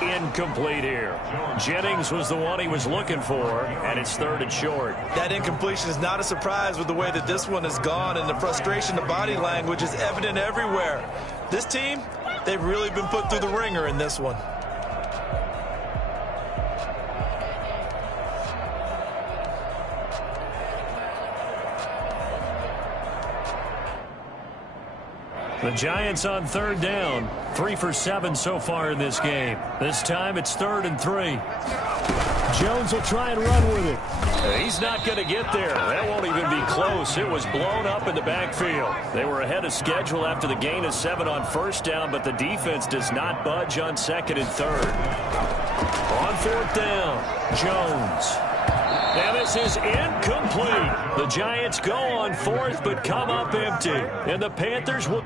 Incomplete here. Jennings was the one he was looking for, and it's 3rd and short. That incompletion is not a surprise with the way that this one has gone, and the frustration, the body language is evident everywhere. This team, they've really been put through the ringer in this one. The Giants on 3rd down. 3 for 7 so far in this game. This time it's 3rd and 3. Jones will try and run with it. He's not going to get there. That won't even be close. It was blown up in the backfield. They were ahead of schedule after the gain of 7 on 1st down, but the defense does not budge on 2nd and 3rd. On 4th down, Jones. And this is incomplete. The Giants go on 4th, but come up empty. And the Panthers will...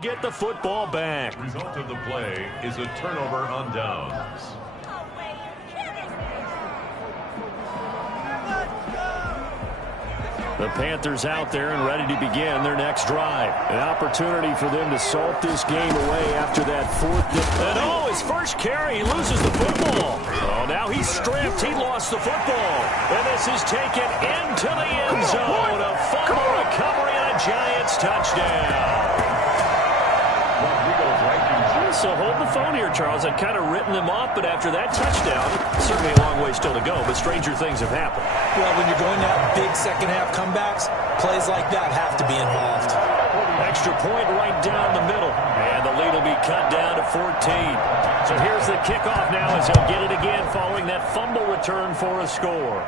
get the football back. The result of the play is a turnover on downs. The Panthers out there and ready to begin their next drive. An opportunity for them to salt this game away after that 4th. And oh, his first carry, he loses the football. Oh, now he's stripped. He lost the football. And this is taken into the end zone. A fumble recovery and a Giants touchdown. So hold the phone here, Charles. I'd kind of written them off, but after that touchdown, certainly a long way still to go, but stranger things have happened. Well, when you're going to have big second-half comebacks, plays like that have to be involved. extra point right down the middle. And the lead will be cut down to 14. So here's the kickoff now as he'll get it again following that fumble return for a score.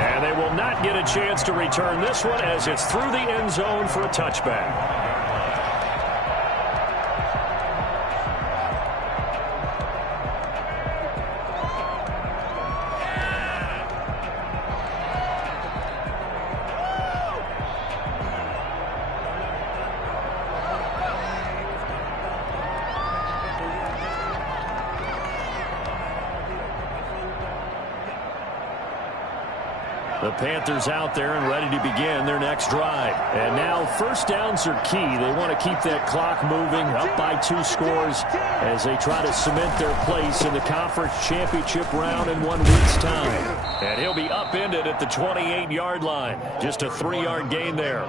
And they will not get a chance to return this one as it's through the end zone for a touchback. The Panthers out there and ready to begin their next drive. And now first downs are key. They want to keep that clock moving up by 2 scores as they try to cement their place in the conference championship round in 1 week's time. And he'll be upended at the 28-yard line. Just a 3-yard gain there.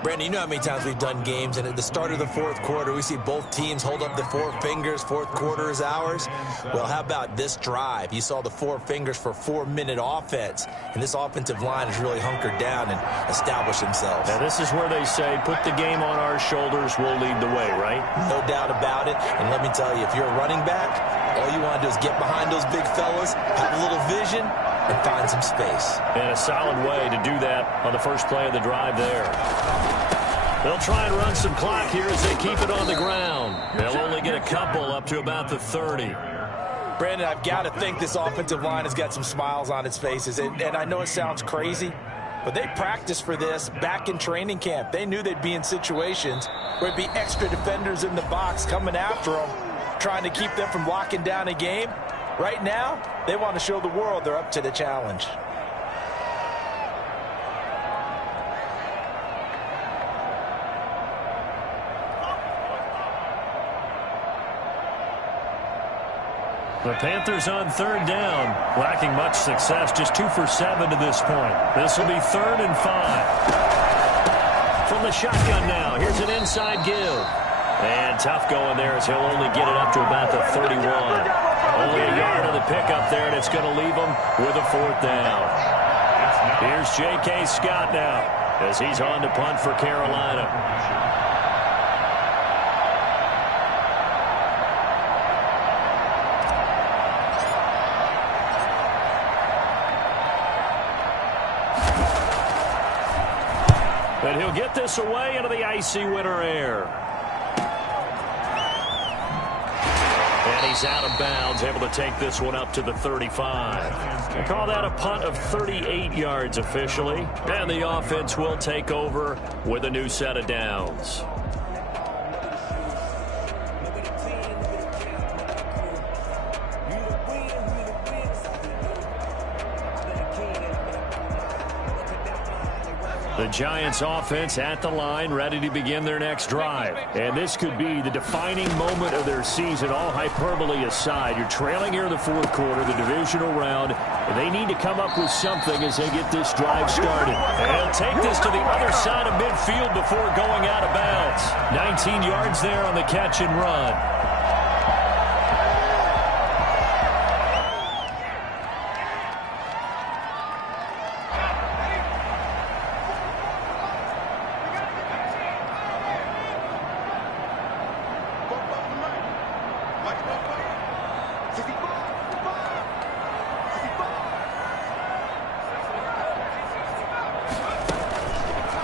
Brandon, you know how many times we've done games, and at the start of the fourth quarter, we see both teams hold up the 4 fingers, fourth quarter is ours. Well, how about this drive? You saw the 4 fingers for 4-minute offense, and this offensive line has really hunkered down and established themselves. Now, this is where they say, put the game on our shoulders, we'll lead the way, right? No doubt about it, and let me tell you, if you're a running back, all you want to do is get behind those big fellas, have a little vision, and find some space. And a solid way to do that on the first play of the drive there. They'll try and run some clock here as they keep it on the ground. They'll only get a couple up to about the 30. Brandon, I've got to think this offensive line has got some smiles on its faces. And I know it sounds crazy, but they practiced for this back in training camp. They knew they'd be in situations where it'd be extra defenders in the box coming after them, trying to keep them from locking down a game. Right now, they want to show the world they're up to the challenge. The Panthers on third down, lacking much success, just 2 for 7 to this point. This will be 3rd and 5. From the shotgun now, here's an inside give. And tough going there as he'll only get it up to about the 31. Only a yard of the pickup there, and it's going to leave him with a 4th down. Here's J.K. Scott now as he's on to punt for Carolina. But he'll get this away into the icy winter air. And he's out of bounds, able to take this one up to the 35. I call that a punt of 38 yards officially. And the offense will take over with a new set of downs. The Giants offense at the line, ready to begin their next drive. And this could be the defining moment of their season, all hyperbole aside. You're trailing here in the fourth quarter, the divisional round, and they need to come up with something as they get this drive started. And they'll take this to the other side of midfield before going out of bounds. 19 yards there on the catch and run.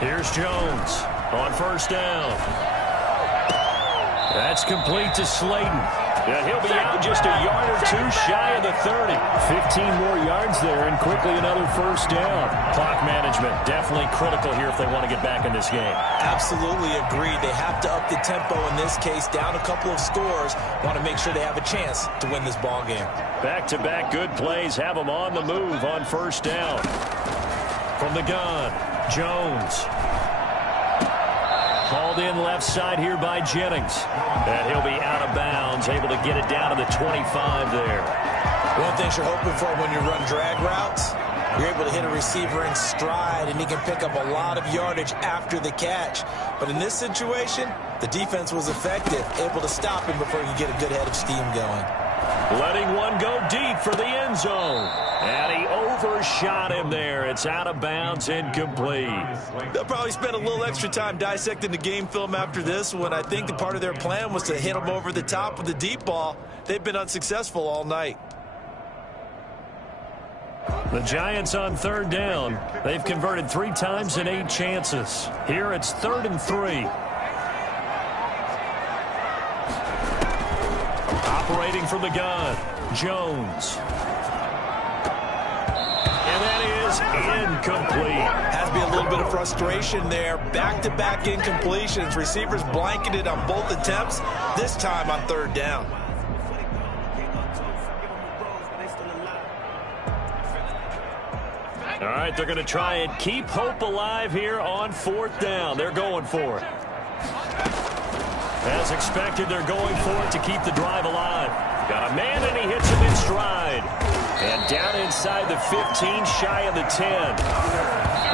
Here's Jones on first down. That's complete to Slayton. Yeah, he'll be out just a yard or 2 shy of the 30. 15 more yards there and quickly another first down. Clock management definitely critical here if they want to get back in this game. Absolutely agreed. They have to up the tempo in this case, down a couple of scores. Want to make sure they have a chance to win this ball game. Back-to-back good plays have them on the move on first down. From the gun, Jones. Hauled in left side here by Jennings. And he'll be out of bounds, able to get it down to the 25 there. One of the things you're hoping for when you run drag routes, you're able to hit a receiver in stride, and he can pick up a lot of yardage after the catch. But in this situation, the defense was effective, able to stop him before he could get a good head of steam going. Letting one go deep for the end zone. And he overshot him there. It's out of bounds, incomplete. They'll probably spend a little extra time dissecting the game film after this one. I think the part of their plan was to hit him over the top with the deep ball. They've been unsuccessful all night. The Giants on third down. They've converted 3 times in 8 chances. Here it's 3rd and 3. Operating from the gun, Jones. And that is incomplete. Has to be a little bit of frustration there. Back-to-back incompletions. Receivers blanketed on both attempts, this time on 3rd down. All right, they're going to try and keep hope alive here on 4th down. They're going for it. As expected, they're going for it to keep the drive alive. Got a man, and he hits him in stride. And down inside the 15, shy of the 10.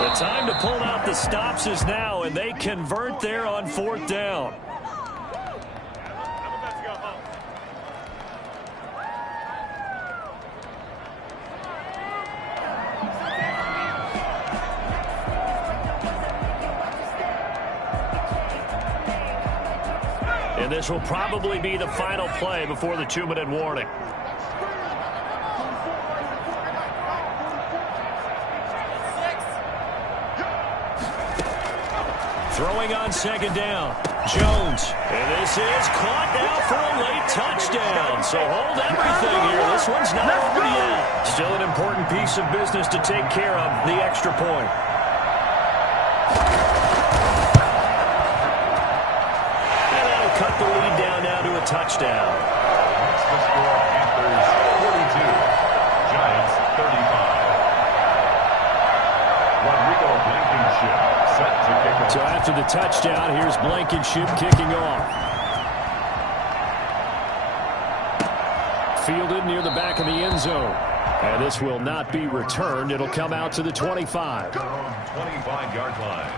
The time to pull out the stops is now, and they convert there on 4th down. And this will probably be the final play before the 2-minute warning. Throwing on 2nd down, Jones. And this is caught now for a late touchdown. So hold everything here. This one's not over yet. Still an important piece of business to take care of, the extra point. Cut the lead down now to a touchdown. That's the score. Panthers 42, Giants 35. Rodrigo Blankenship set to kick off. So after the touchdown, here's Blankenship kicking off. Fielded near the back of the end zone. And this will not be returned. It'll come out to the 25. 25-yard line.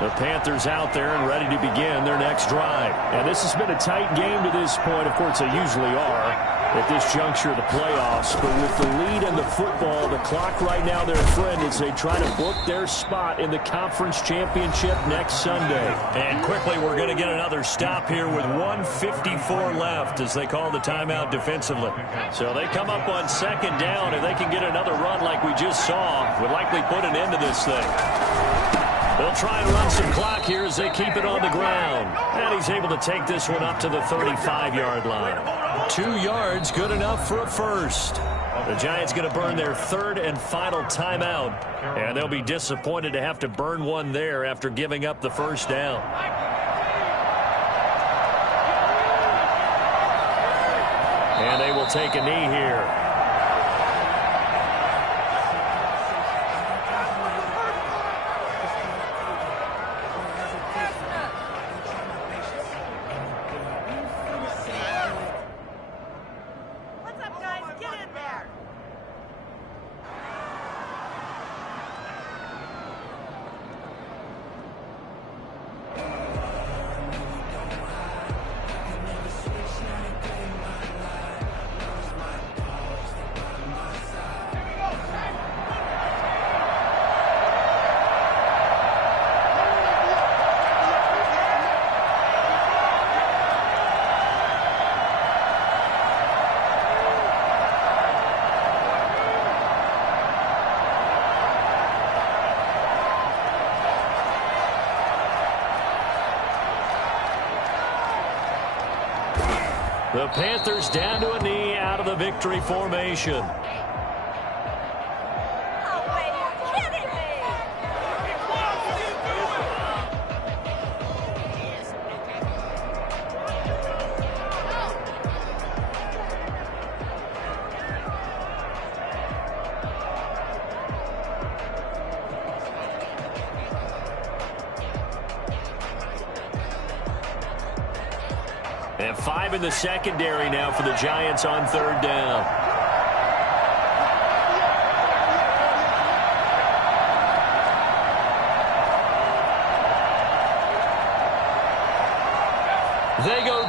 The Panthers out there and ready to begin their next drive. And this has been a tight game to this point. Of course, they usually are at this juncture of the playoffs. But with the lead and the football, the clock right now, their friend, as they try to book their spot in the conference championship next Sunday. And quickly, we're going to get another stop here with 1:54 left as they call the timeout defensively. So they come up on 2nd down. If they can get another run like we just saw, would likely put an end to this thing. They'll try and run some clock here as they keep it on the ground. And he's able to take this one up to the 35-yard line. 2 yards, good enough for a first. The Giants going to burn their 3rd and final timeout. And they'll be disappointed to have to burn one there after giving up the first down. And they will take a knee here. The Panthers down to a knee out of the victory formation. And 5 in the secondary now for the Giants on 3rd down.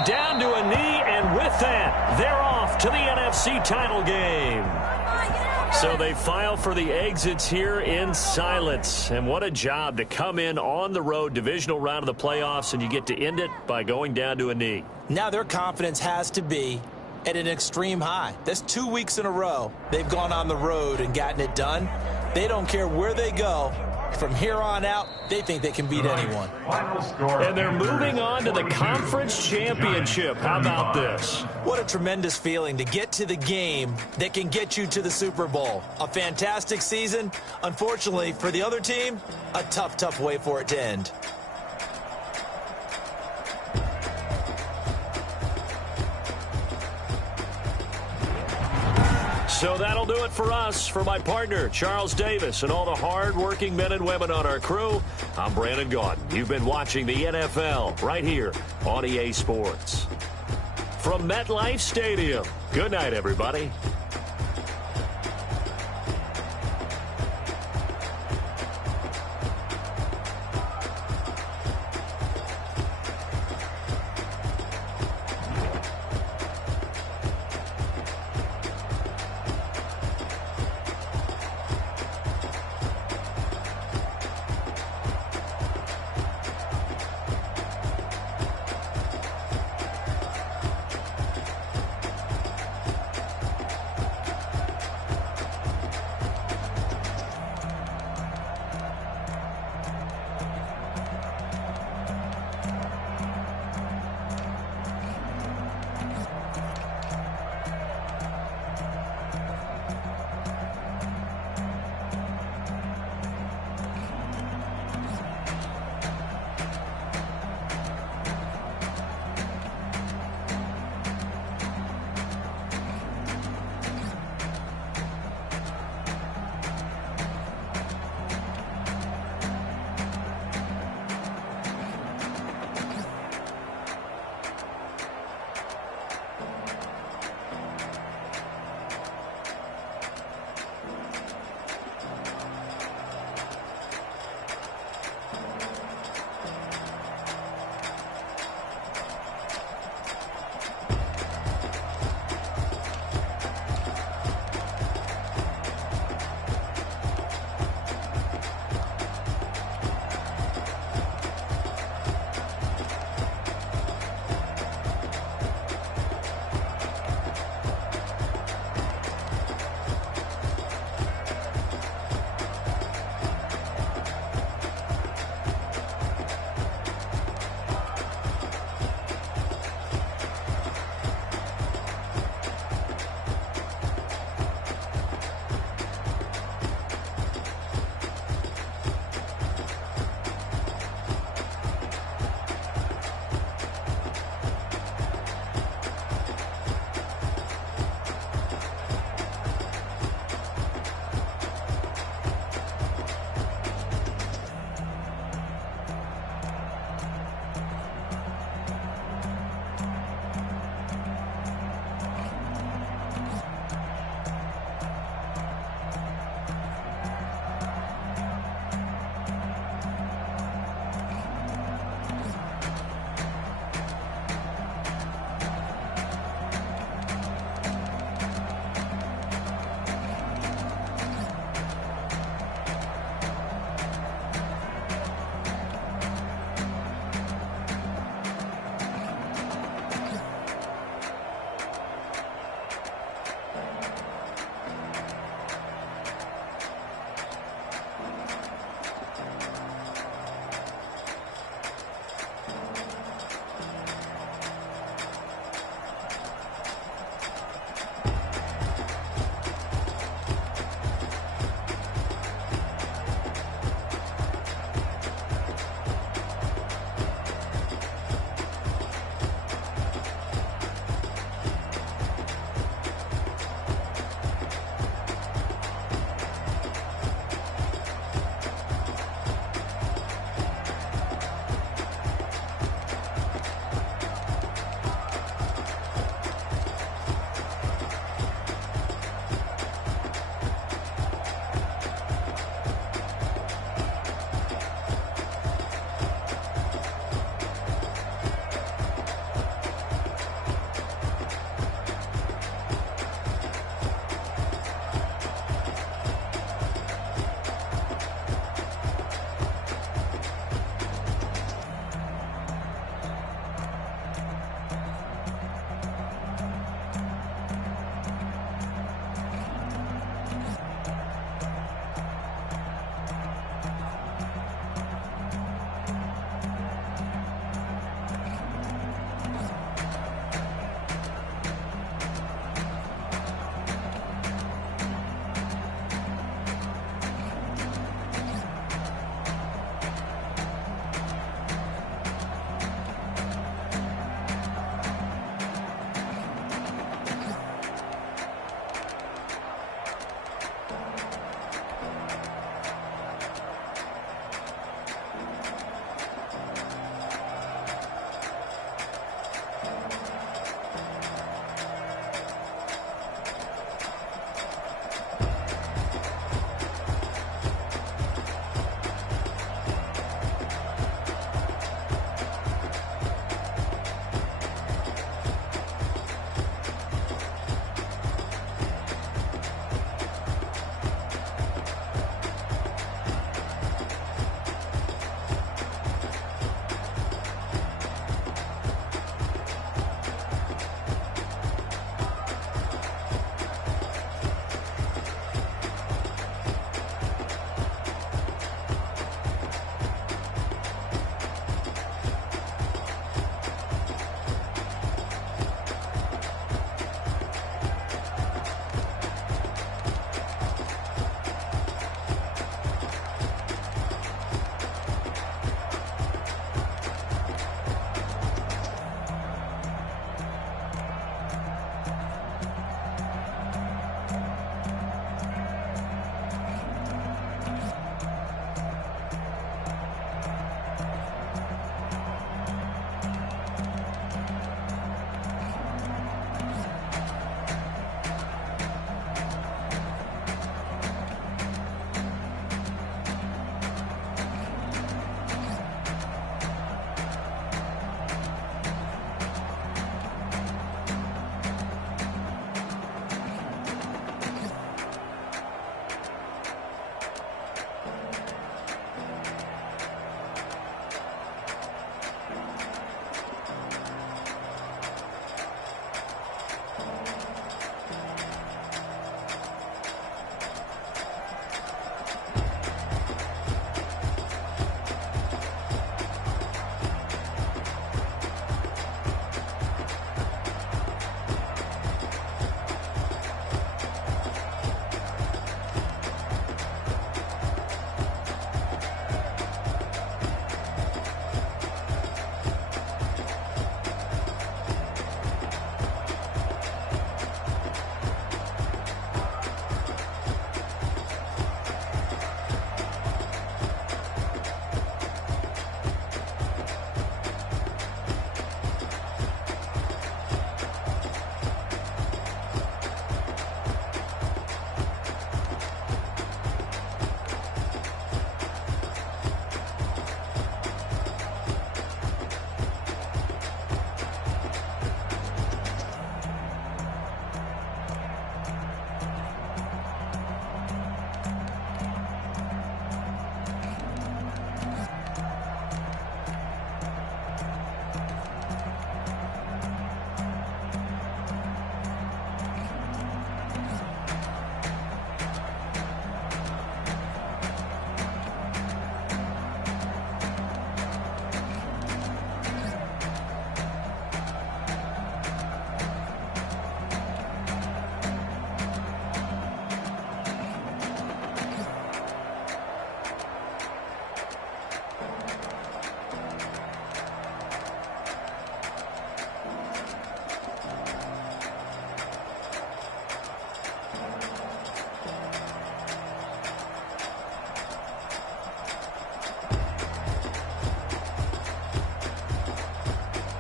going down to a knee, and with that, they're off to the NFC title game. So they file for the exits here in silence. And what a job to come in on the road, divisional round of the playoffs, and you get to end it by going down to a knee. Now their confidence has to be at an extreme high. That's 2 weeks in a row they've gone on the road and gotten it done. They don't care where they go. From here on out, they think they can beat anyone. And they're moving on to the conference championship. How about this? What a tremendous feeling to get to the game that can get you to the Super Bowl. A fantastic season. Unfortunately, for the other team, a tough, tough way for it to end. So that'll do it for us. For my partner, Charles Davis, and all the hard-working men and women on our crew, I'm Brandon Gaudin. You've been watching the NFL right here on EA Sports. From MetLife Stadium, good night, everybody.